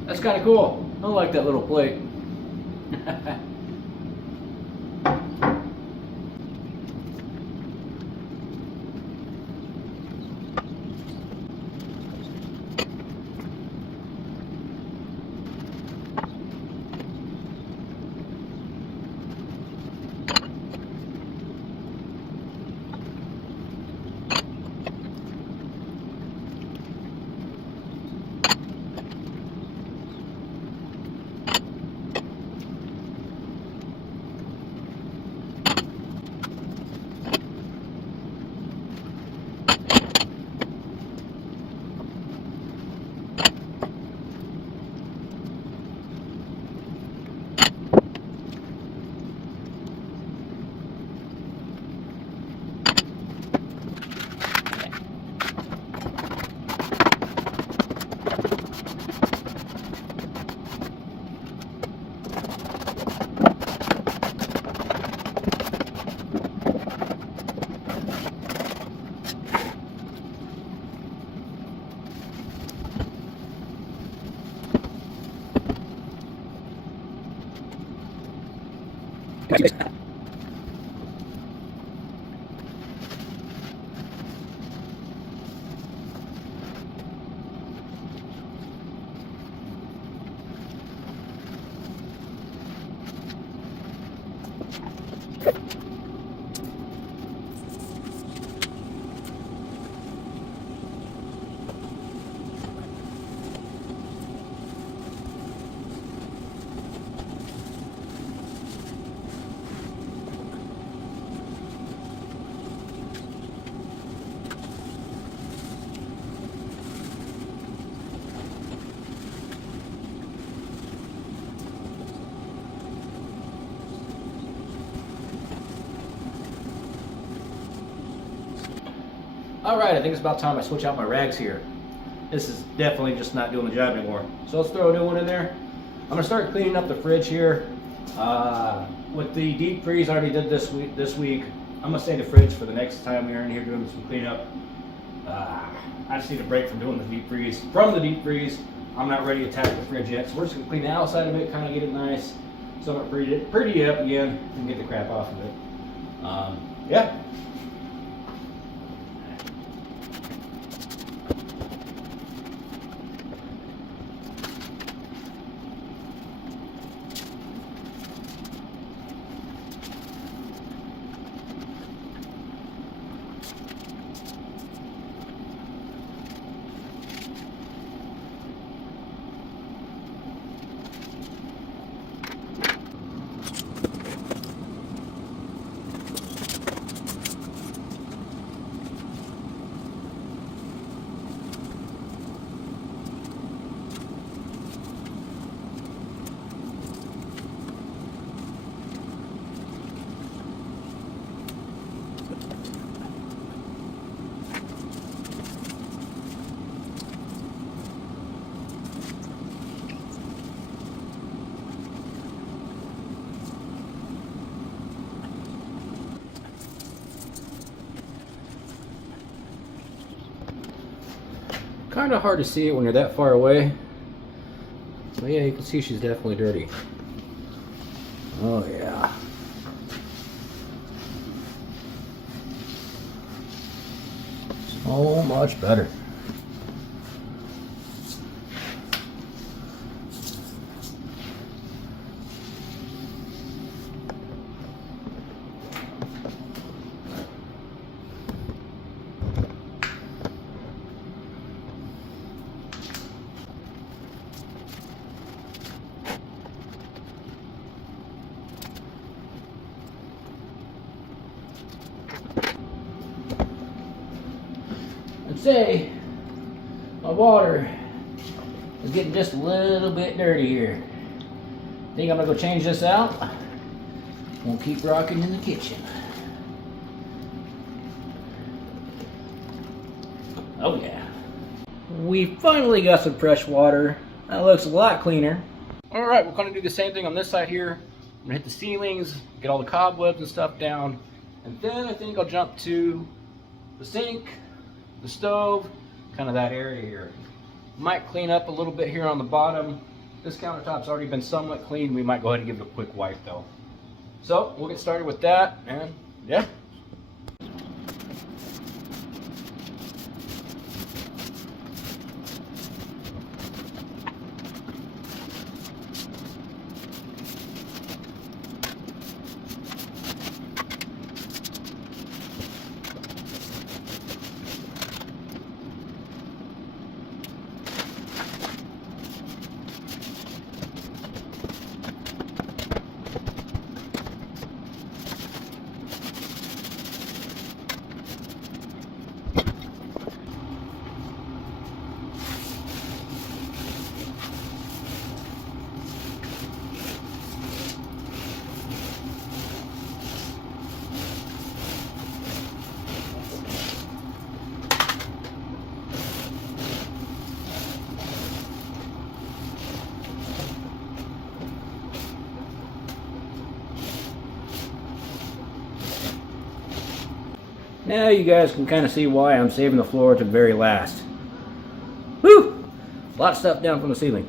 That's kind of cool. I like that little plate. Alright, I think it's about time I switch out my rags here. This is definitely just not doing the job anymore. So let's throw a new one in there. I'm going to start cleaning up the fridge here. With the deep freeze I already did this week, I'm going to stay in the fridge for the next time we're in here doing some cleanup. I just need a break from doing the deep freeze. From the deep freeze, I'm not ready to attack the fridge yet. So we're just going to clean the outside of it, kind of get it nice. So I'm going to pretty it up again and get the crap off of it. Yeah. Kind of hard to see it when you're that far away. But yeah, you can see she's definitely dirty. Oh yeah. So much better. I'd say my water is getting just a little bit dirty here. Think I'm gonna go change this out. Won't keep rocking in the kitchen. Oh yeah. We finally got some fresh water. That looks a lot cleaner. Alright, we're gonna do the same thing on this side here. I'm gonna hit the ceilings, get all the cobwebs and stuff down, and then I think I'll jump to the sink, the stove, kind of that area here. Might clean up a little bit here on the bottom, This countertop's already been somewhat clean. We might go ahead and give it a quick wipe though. So we'll get started with that, and yeah. Now you guys can kind of see why I'm saving the floor to the very last. Whew! A lot of stuff down from the ceiling.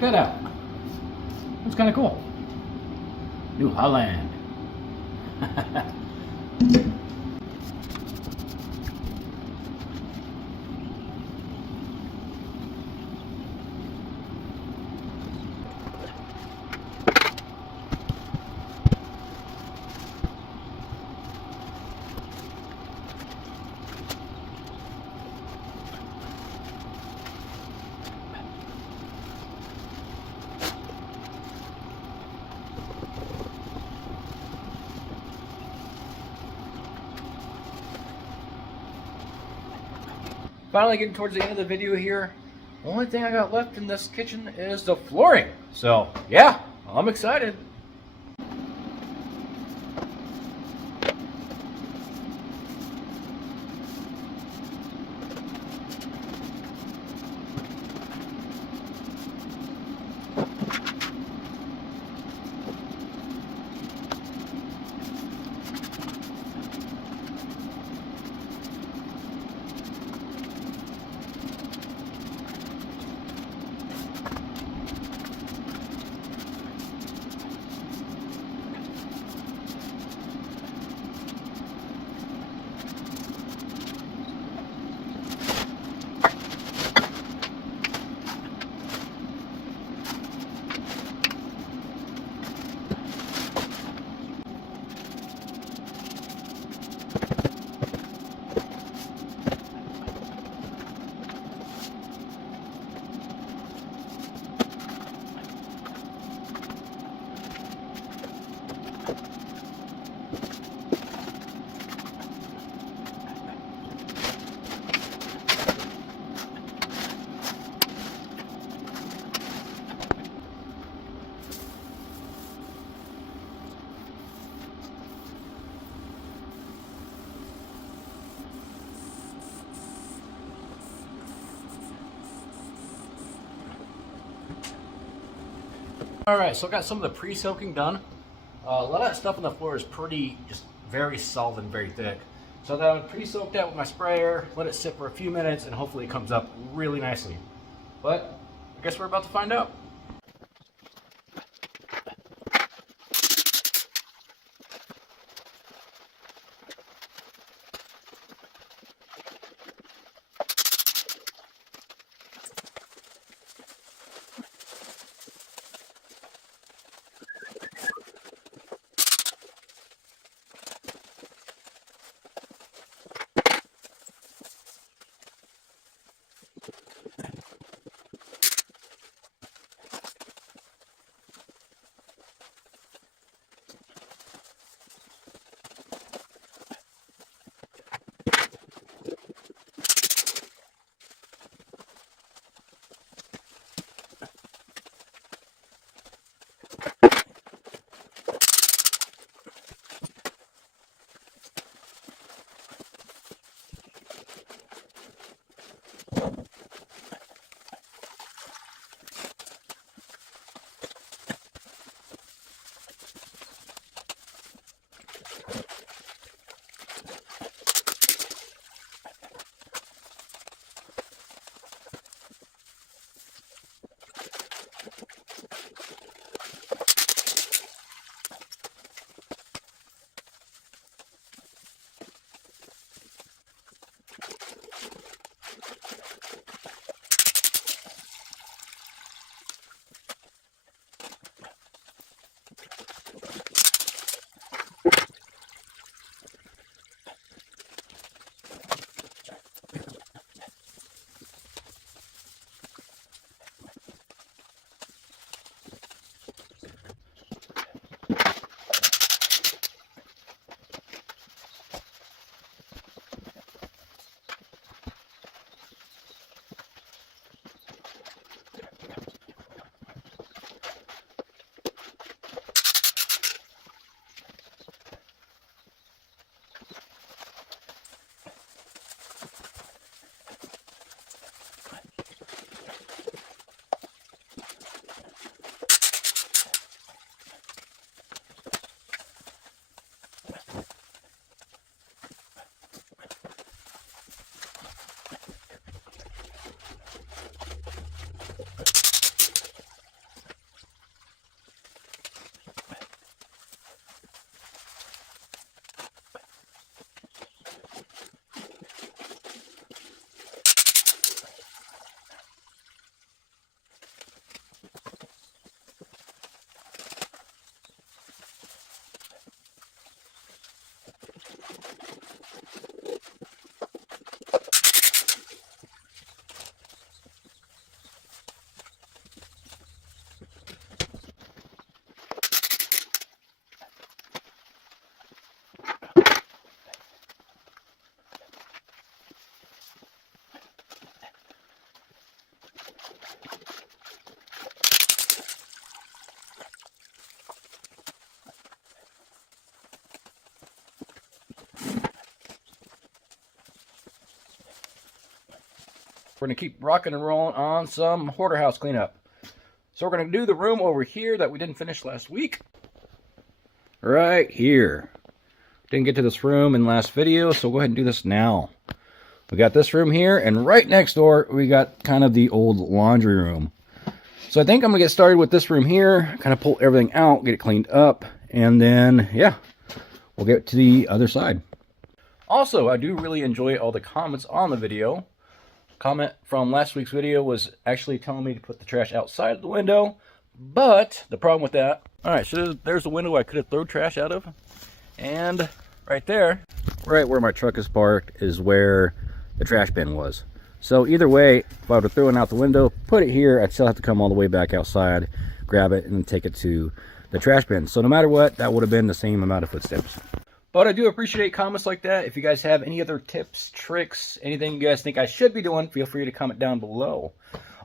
check that out. That's kind of cool. New Holland. Finally getting towards the end of the video here. The only thing I got left in this kitchen is the flooring. So yeah, I'm excited. Alright, so I got some of the pre-soaking done. A lot of that stuff on the floor is pretty, just very solid and very thick. So then I would pre-soak that with my sprayer, let it sit for a few minutes, and hopefully it comes up really nicely. But I guess we're about to find out. We're going to keep rocking and rolling on some hoarder house cleanup. So we're going to do the room over here that we didn't finish last week. Right here. Didn't get to this room in the last video, so we'll go ahead and do this now. We got this room here, and right next door, we got kind of the old laundry room. So I think I'm going to get started with this room here, kind of pull everything out, get it cleaned up, and then, yeah, we'll get to the other side. Also, I do really enjoy all the comments on the video. Comment from last week's video was actually telling me to put the trash outside of the window, but the problem with that, all right, so there's the window I could have thrown trash out of, and right there, right where my truck is parked, is where the trash bin was. So either way, if I would have thrown it out the window, put it here, I'd still have to come all the way back outside, grab it, and then take it to the trash bin. So no matter what, that would have been the same amount of footsteps. But I do appreciate comments like that. If you guys have any other tips, tricks, anything you guys think I should be doing, feel free to comment down below.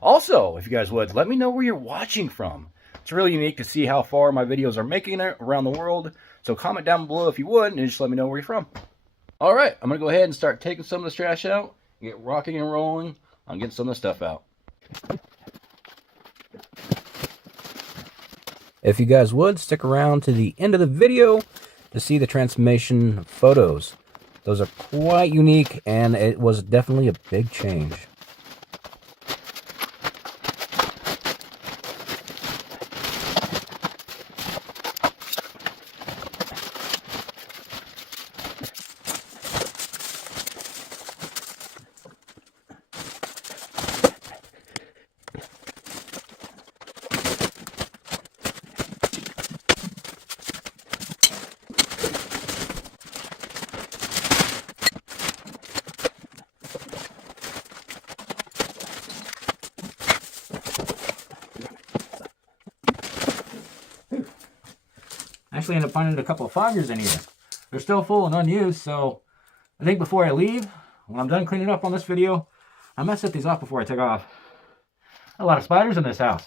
Also, if you guys would, let me know where you're watching from. It's really unique to see how far my videos are making it around the world. So comment down below if you would, and just let me know where you're from. All right, I'm going to go ahead and start taking some of this trash out, get rocking and rolling on getting some of the stuff out. If you guys would, stick around to the end of the video to see the transformation photos. Those are quite unique, and it was definitely a big change. Actually ended up finding a couple of foggers in here. They're still full and unused, so I think before I leave, when I'm done cleaning up on this video, I might set these off before I take off. A lot of spiders in this house.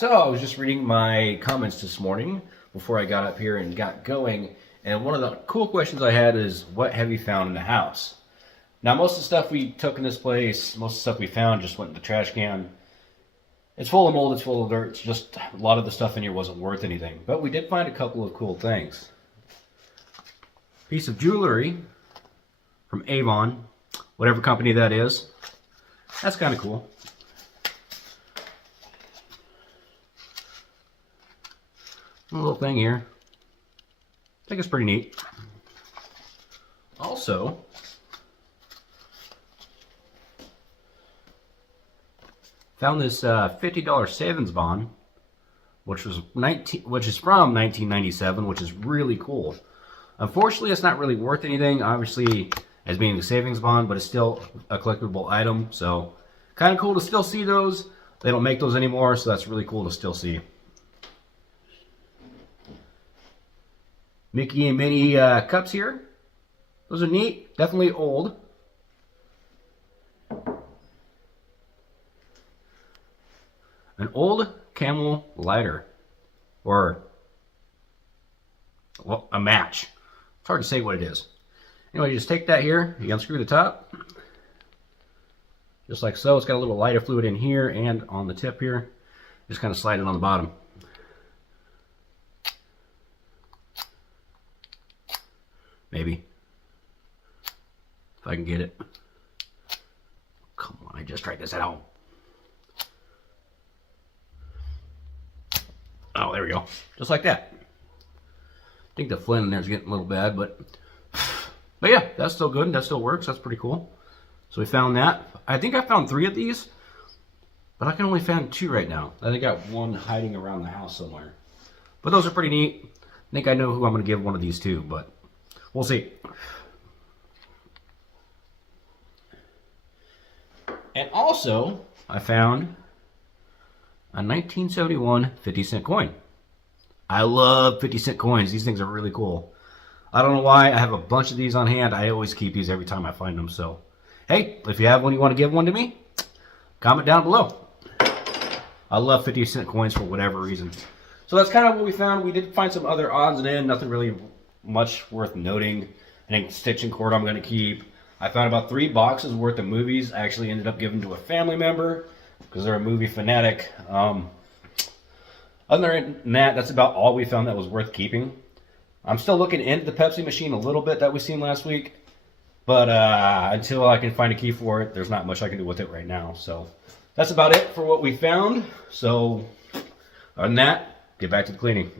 So I was just reading my comments this morning before I got up here and got going, and one of the cool questions I had is, what have you found in the house? Now, most of the stuff we took in this place, most of the stuff we found just went in the trash can. It's full of mold, it's full of dirt, it's just a lot of the stuff in here wasn't worth anything. But we did find a couple of cool things. Piece of jewelry from Avon, whatever company that is. That's kind of cool. A little thing here. I think it's pretty neat. Also, found this $50 savings bond, which is from 1997, which is really cool. Unfortunately, it's not really worth anything, obviously, as being a savings bond, but it's still a collectible item. So, kind of cool to still see those. They don't make those anymore, so that's really cool to still see. Mickey and Minnie cups here. Those are neat. Definitely old. An old Camel lighter. Or, well, a match. It's hard to say what it is. Anyway, you just take that here. You unscrew the top. Just like so. It's got a little lighter fluid in here and on the tip here. Just kind of slide it on the bottom. Maybe. If I can get it. Come on, I just tried this at home. Oh, there we go. Just like that. I think the flint in there is getting a little bad, but yeah, that's still good. That still works. That's pretty cool. So we found that. I think I found 3 of these, but I can only find 2 right now. I think I got one hiding around the house somewhere. But those are pretty neat. I think I know who I'm going to give one of these to, but we'll see. And also, I found a 1971 50-cent coin. I love 50-cent coins. These things are really cool. I don't know why. I have a bunch of these on hand. I always keep these every time I find them. So, hey, if you have one you want to give one to me, comment down below. I love 50-cent coins for whatever reason. So that's kind of what we found. We did find some other odds and ends. Nothing really much worth noting. I think stitching cord I'm going to keep. I found about 3 boxes worth of movies. I actually ended up giving to a family member because they're a movie fanatic. Other than that, that's about all we found that was worth keeping. I'm still looking into the Pepsi machine a little bit that we seen last week, but until I can find a key for it, there's not much I can do with it right now. So that's about it for what we found. So other than that, get back to the cleaning.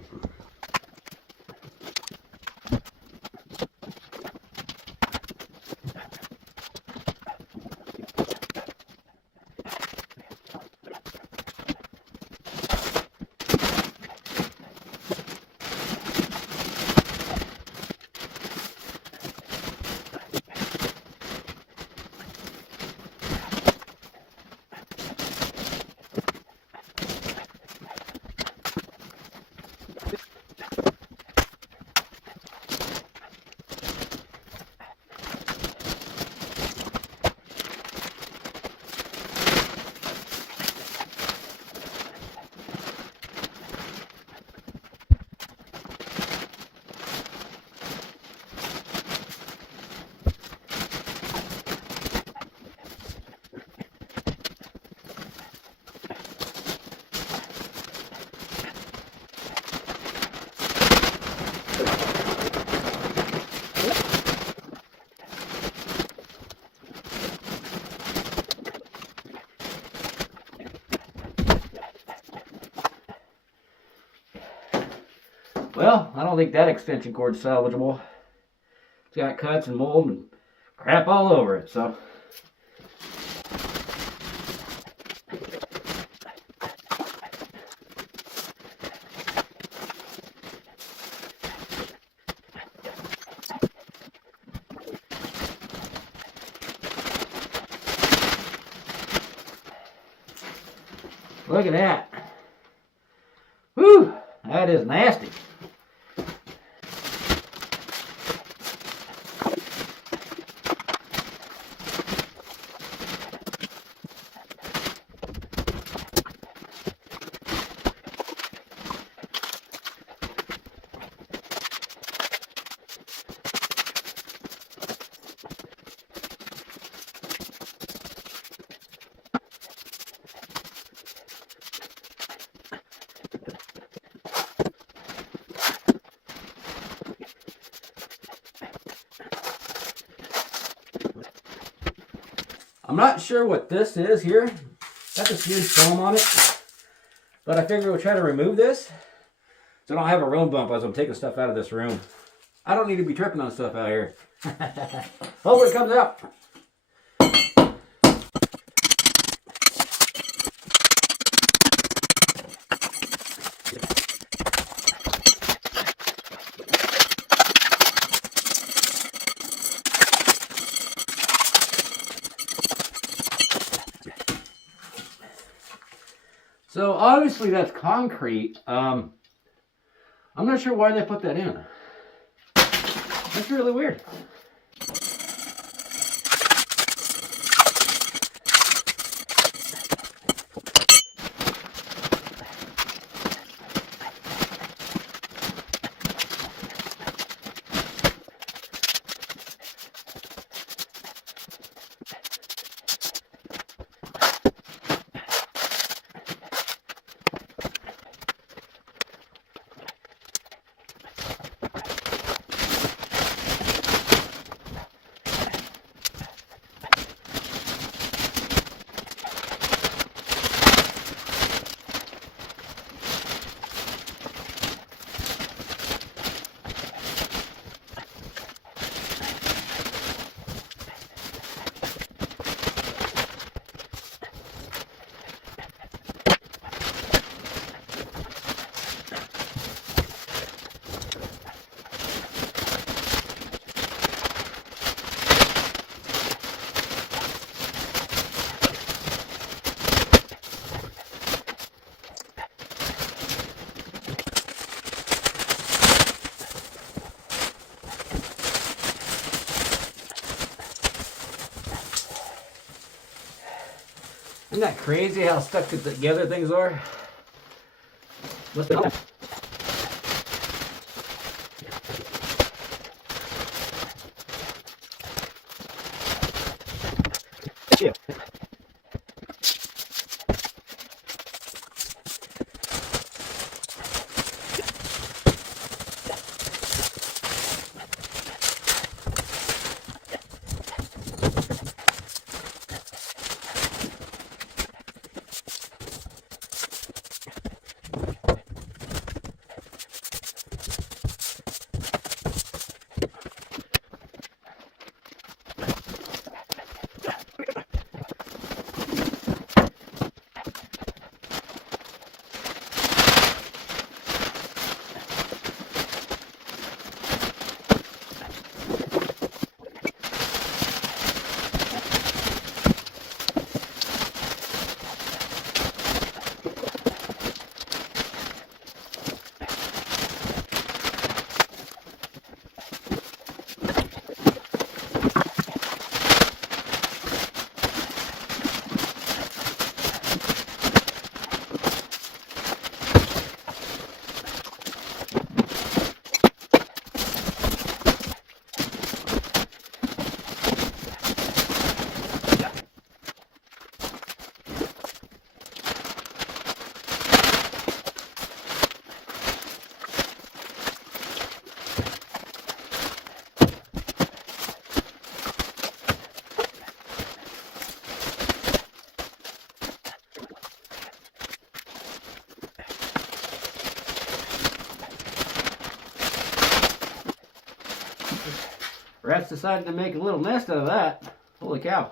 Well, I don't think that extension cord's salvageable. It's got cuts and mold and crap all over it, so. Look at that. Whew, that is nasty. I'm not sure what this is here. Got this huge foam on it. But I figure we'll try to remove this so I don't have a room bump as I'm taking stuff out of this room. I don't need to be tripping on stuff out here. Hopefully it comes out. So obviously that's concrete. I'm not sure why they put that in. That's really weird. Isn't that crazy how stuck together things are? What's the yeah. Rats decided to make a little nest out of that. Holy cow.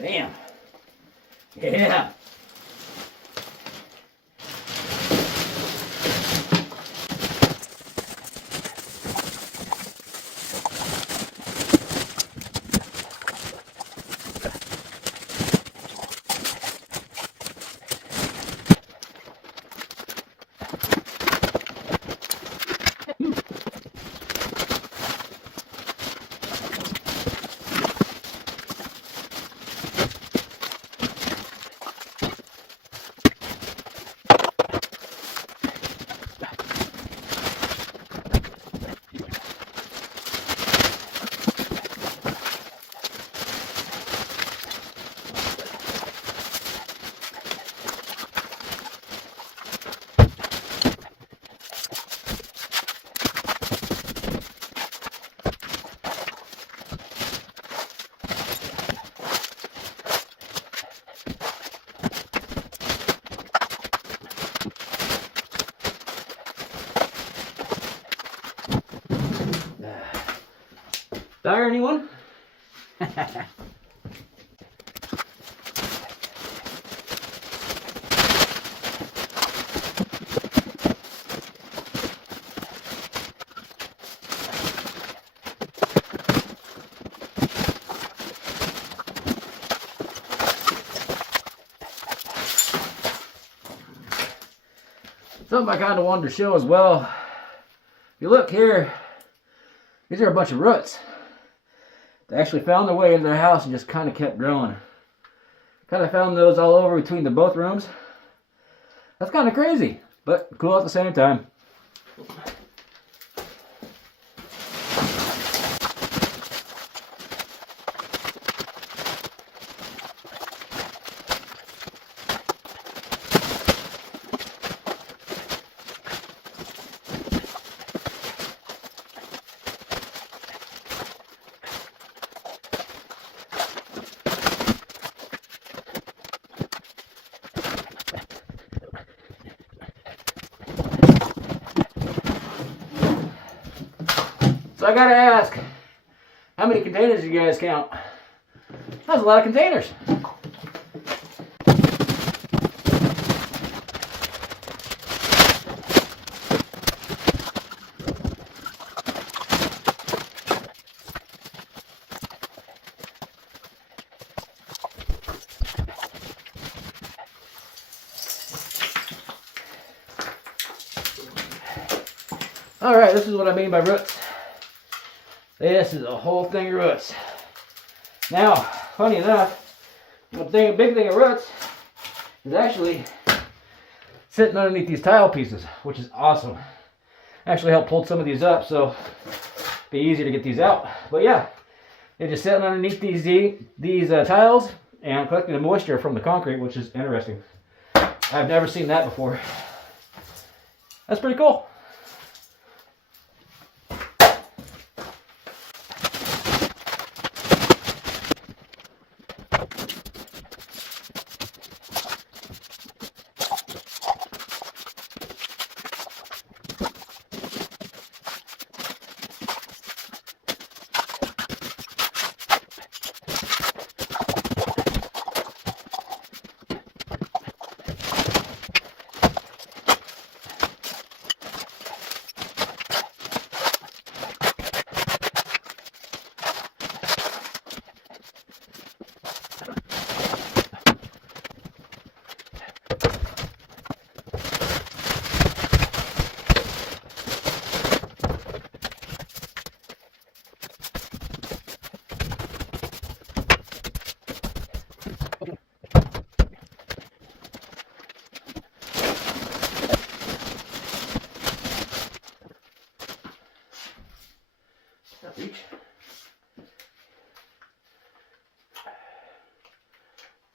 Bam. Yeah. Fire anyone? Something I kind of wanted to show as well. If you look here, these are a bunch of roots. They actually found their way into their house and just kind of kept growing. Kind of found those all over between the both rooms. That's kind of crazy, but cool at the same time. So I gotta ask, how many containers do you guys count? That's a lot of containers. All right, this is what I mean by roots. This is a whole thing of roots. Now, funny enough, the big thing of roots is actually sitting underneath these tile pieces, which is awesome. Actually helped pull some of these up, so it'd be easier to get these out. But yeah, they're just sitting underneath these tiles and collecting the moisture from the concrete, which is interesting. I've never seen that before. That's pretty cool. Reach.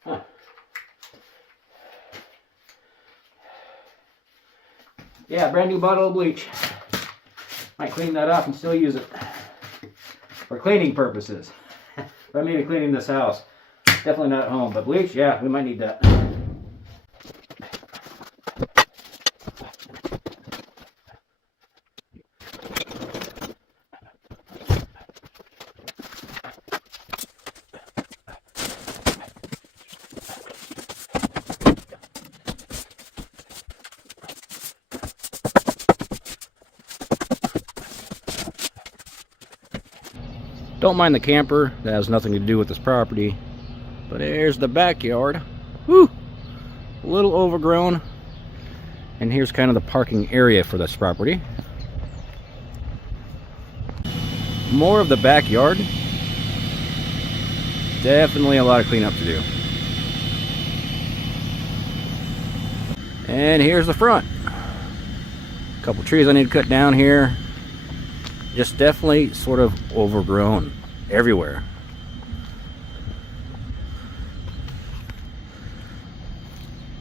Huh. Yeah, brand new bottle of bleach. Might clean that off and still use it for cleaning purposes. But maybe cleaning this house. Definitely not at home, but bleach, yeah, we might need that. Don't mind the camper. That has nothing to do with this property. But there's the backyard. Whew! A little overgrown. And here's kind of the parking area for this property. More of the backyard. Definitely a lot of cleanup to do. And here's the front. A couple trees I need to cut down here. Just definitely sort of overgrown everywhere.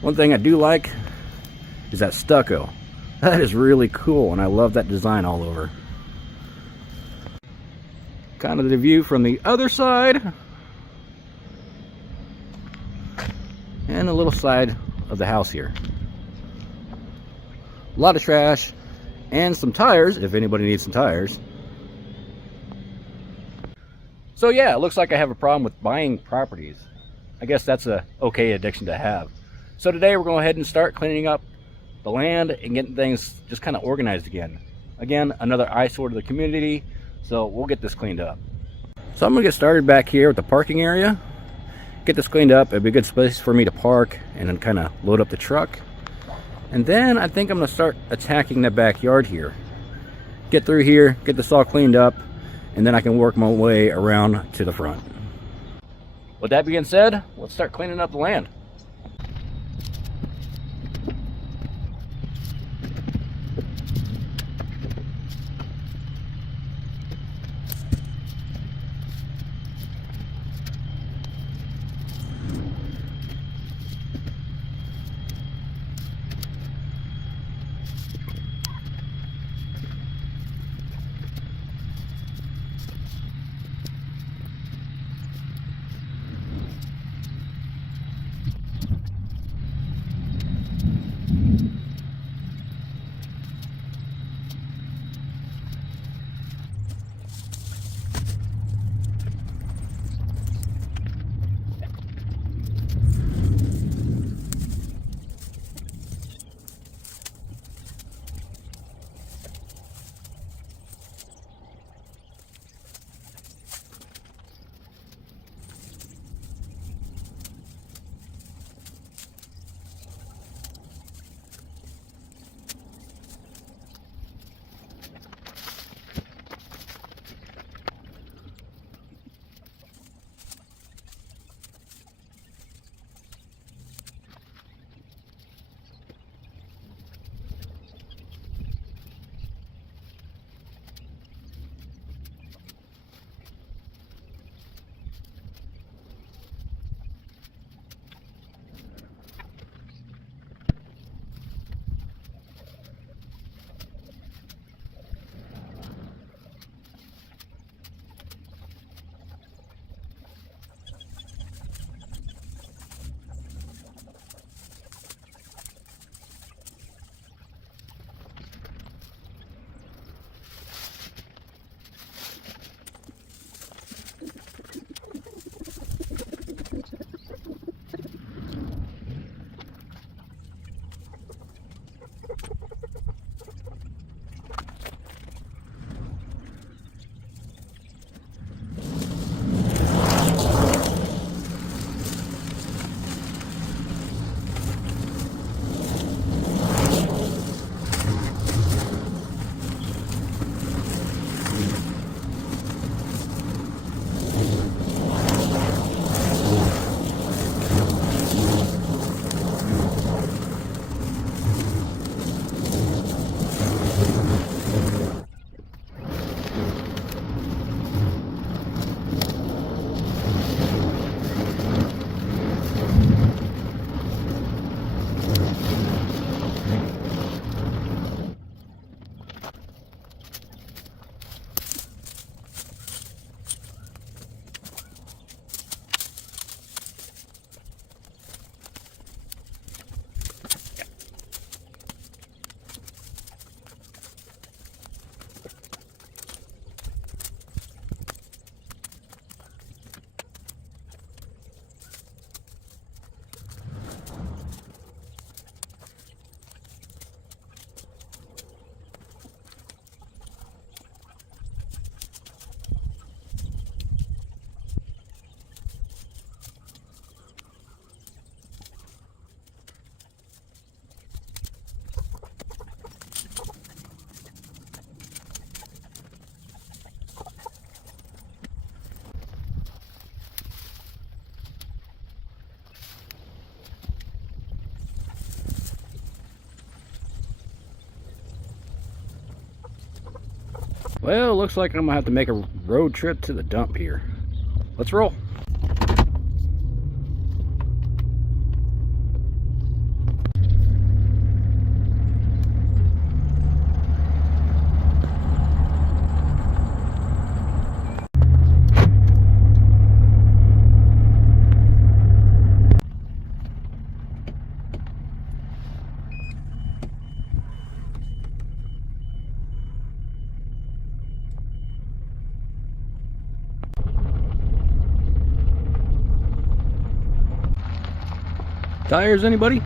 One thing I do like is that stucco. That is really cool, and I love that design all over. Kind of the view from the other side. And a little side of the house here. A lot of trash and some tires, if anybody needs some tires. So yeah, it looks like I have a problem with buying properties. I guess that's a okay addiction to have. So today we're going ahead and start cleaning up the land and getting things just kind of organized again. Again, another eyesore to the community, so we'll get this cleaned up. So I'm going to get started back here with the parking area. Get this cleaned up. It'd be a good space for me to park and then kind of load up the truck. And then I think I'm going to start attacking the backyard here. Get through here, get this all cleaned up, and then I can work my way around to the front. With that being said, let's start cleaning up the land. Well, looks like I'm gonna have to make a road trip to the dump here. Let's roll. Tires, anybody?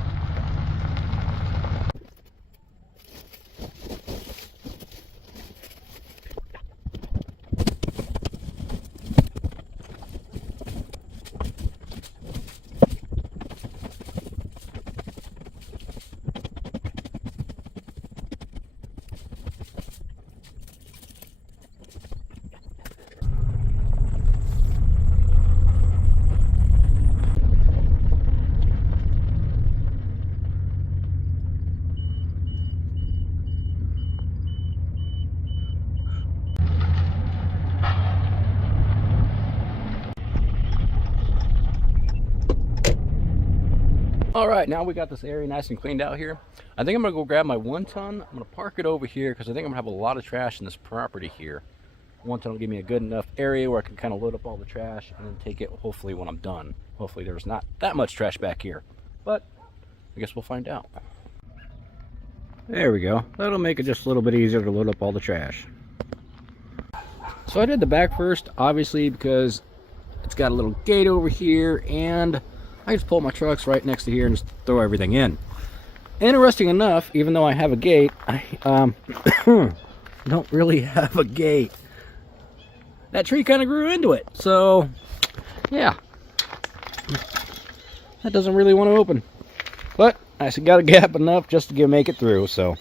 All right, now we got this area nice and cleaned out here. I think I'm gonna go grab my 1-ton. I'm gonna park it over here because I think I'm gonna have a lot of trash in this property here. 1-ton will give me a good enough area where I can kind of load up all the trash and then take it hopefully when I'm done. Hopefully there's not that much trash back here, but I guess we'll find out. There we go. That'll make it just a little bit easier to load up all the trash. So I did the back first, obviously, because it's got a little gate over here, and I just pull my trucks right next to here and just throw everything in. Interesting enough, even though I have a gate, I don't really have a gate. That tree kind of grew into it, so yeah, that doesn't really want to open. But I got a gap enough just to make it through, so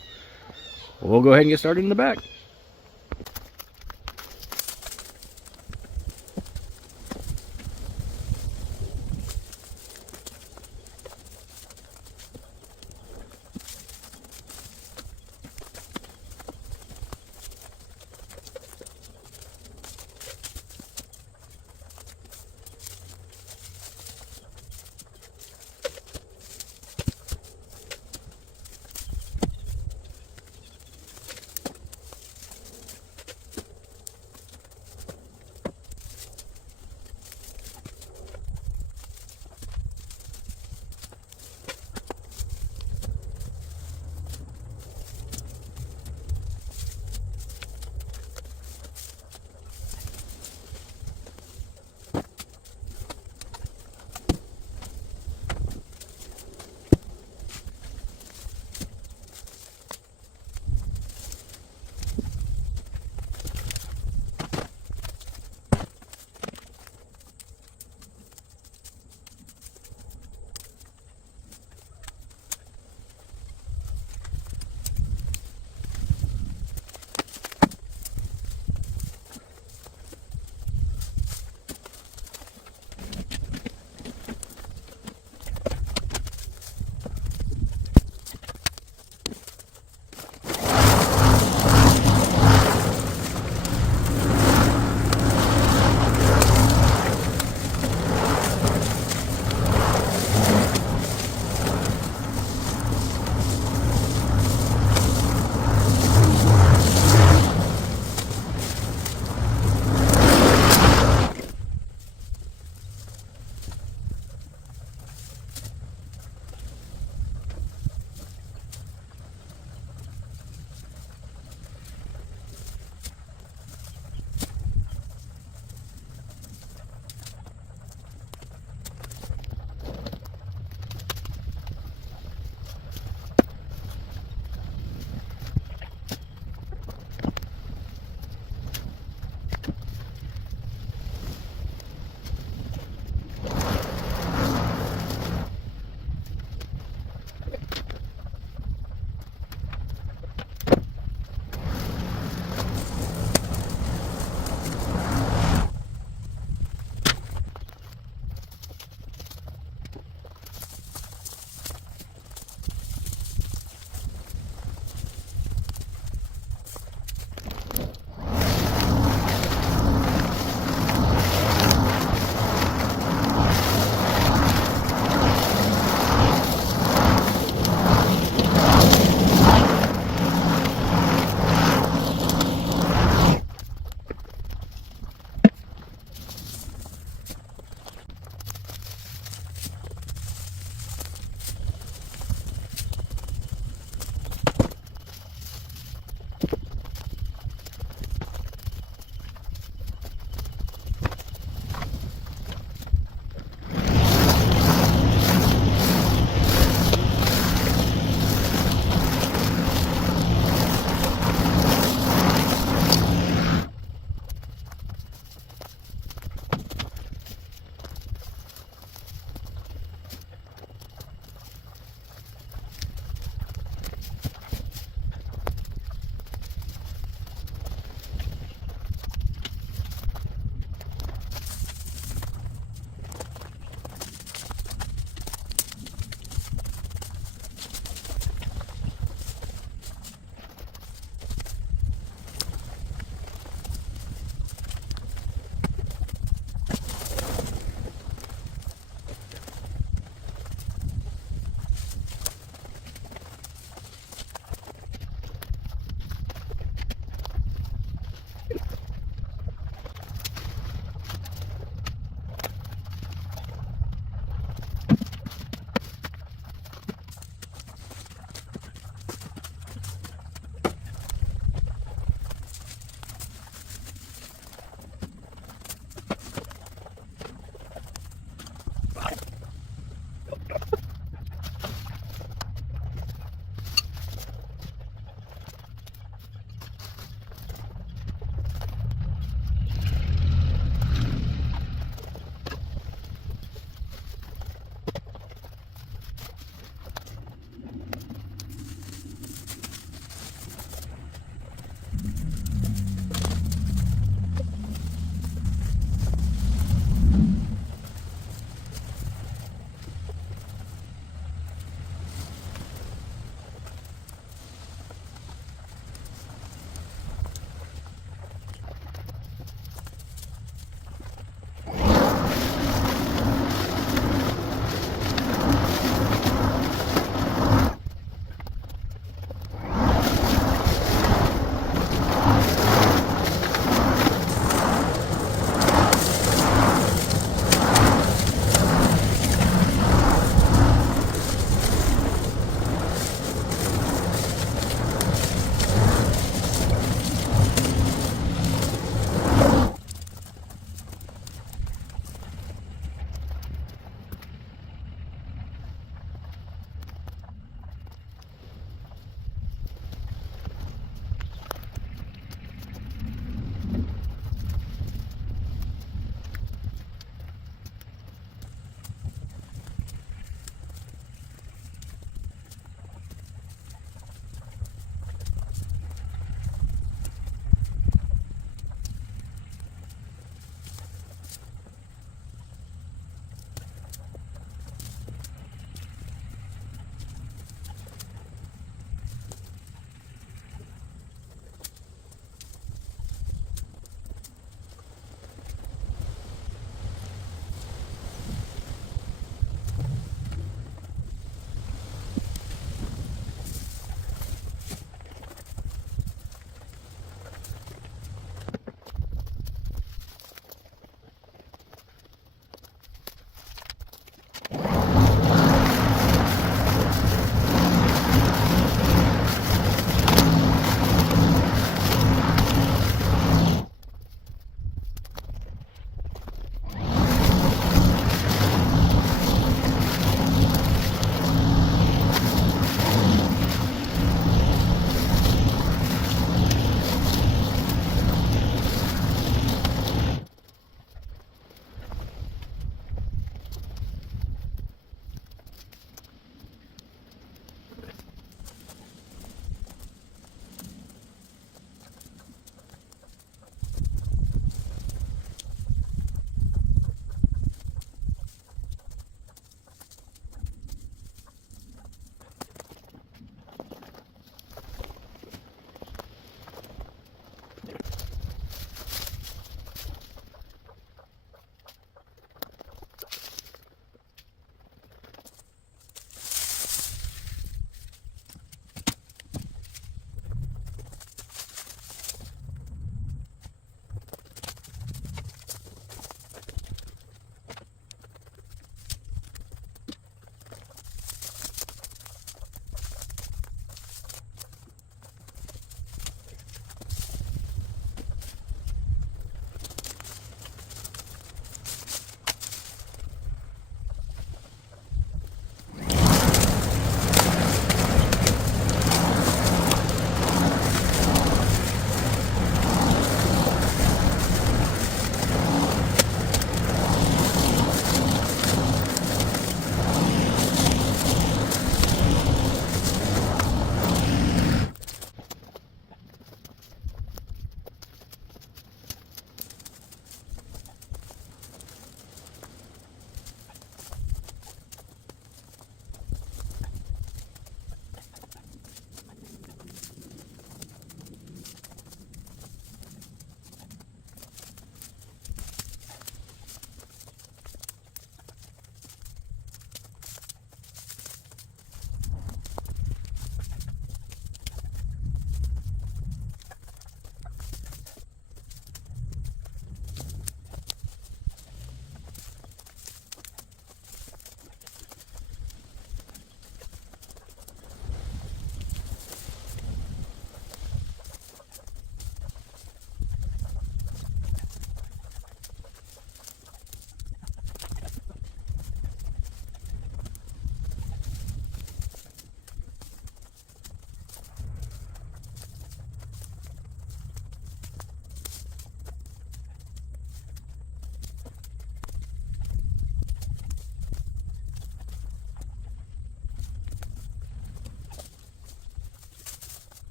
we'll go ahead and get started in the back.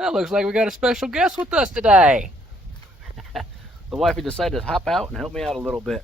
That looks like we got a special guest with us today. The wifey decided to hop out and help me out a little bit.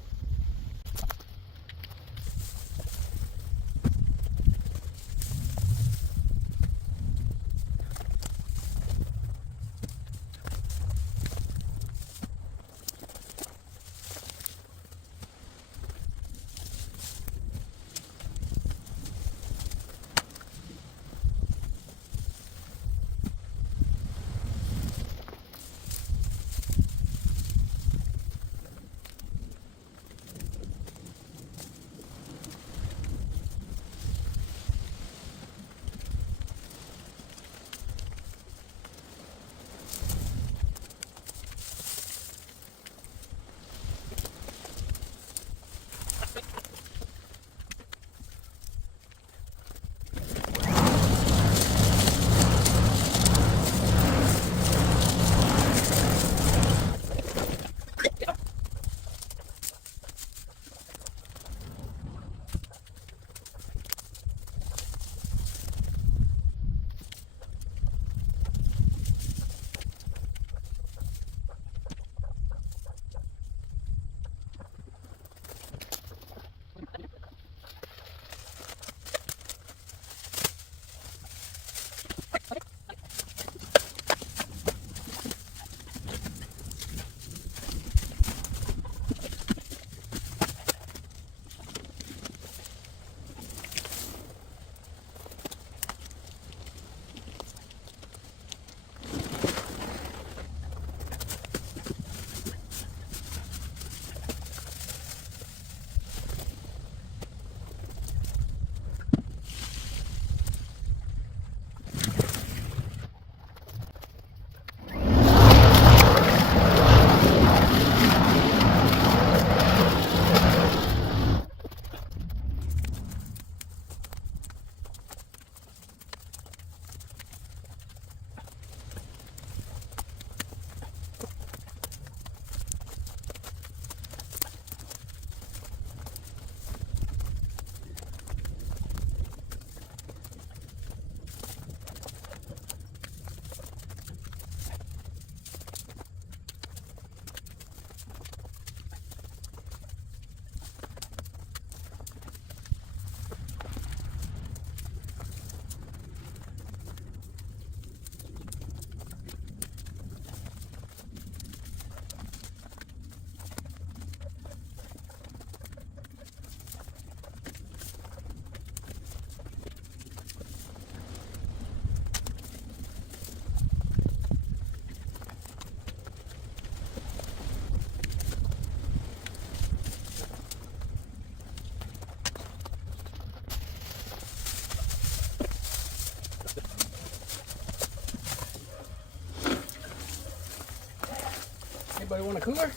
Anybody want a cooler?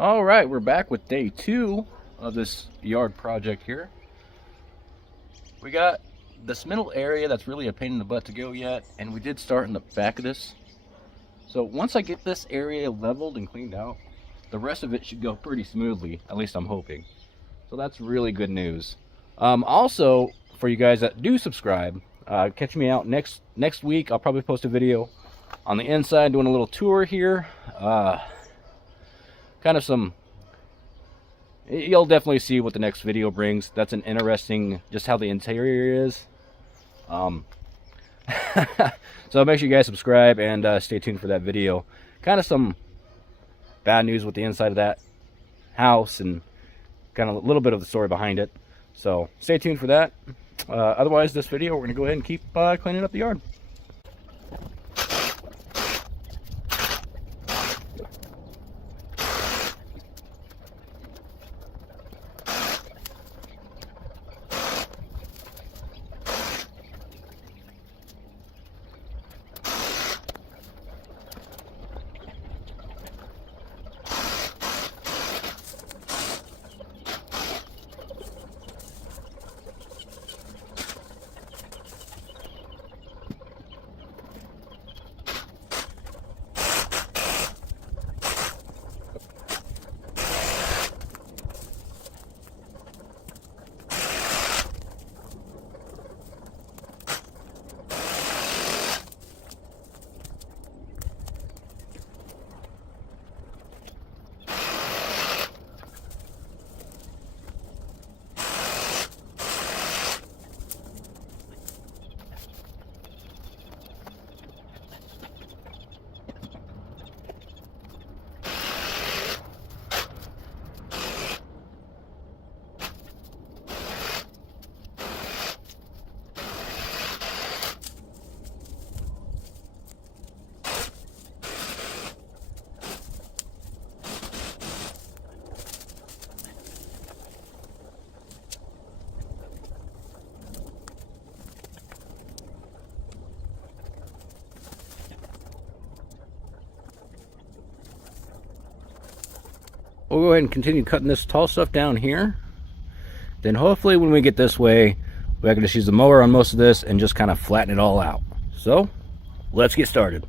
All right, we're back with day 2 of this yard project here. We got this middle area that's really a pain in the butt to go yet, and we did start in the back of this. So once I get this area leveled and cleaned out, the rest of it should go pretty smoothly, at least I'm hoping. So that's really good news. Also, for you guys that do subscribe, catch me out next week. I'll probably post a video on the inside doing a little tour here. Kind of some, you'll definitely see what the next video brings. That's an interesting, just how the interior is. So make sure you guys subscribe and stay tuned for that video. Kind of some bad news with the inside of that house and kind of a little bit of the story behind it. So stay tuned for that. Otherwise, this video, we're going to go ahead and keep cleaning up the yard. We'll go ahead and continue cutting this tall stuff down here. Then hopefully when we get this way, we can just use the mower on most of this and just kind of flatten it all out. So let's get started.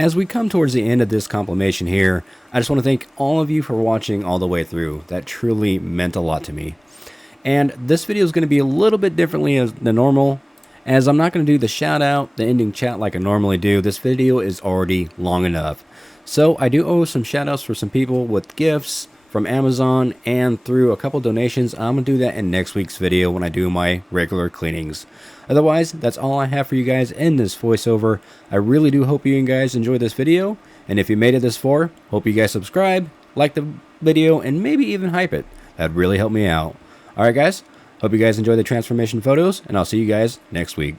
As we come towards the end of this compilation here, I just want to thank all of you for watching all the way through. That truly meant a lot to me. And this video is going to be a little bit differently than normal, as I'm not going to do the shout out, the ending chat like I normally do. This video is already long enough. So I do owe some shout outs for some people with gifts from Amazon and through a couple donations. I'm going to do that in next week's video when I do my regular cleanings. Otherwise, that's all I have for you guys in this voiceover. I really do hope you guys enjoyed this video. And if you made it this far, hope you guys subscribe, like the video, and maybe even hype it. That'd really help me out. Alright guys, hope you guys enjoy the transformation photos, and I'll see you guys next week.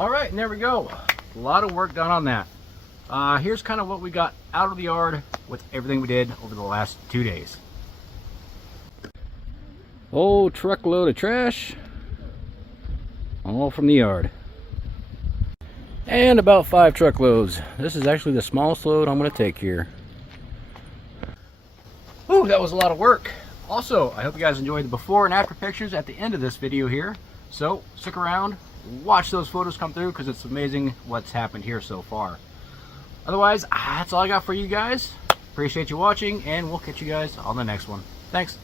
All right, and there we go. A lot of work done on that. Here's kind of what we got out of the yard with everything we did over the last 2 days. Oh, truckload of trash, all from the yard. And about 5 truckloads. This is actually the smallest load I'm going to take here. Ooh, that was a lot of work. Also, I hope you guys enjoyed the before and after pictures at the end of this video here. So stick around, watch those photos come through, because it's amazing what's happened here so far. Otherwise, that's all I got for you guys. Appreciate you watching, and we'll catch you guys on the next one. Thanks.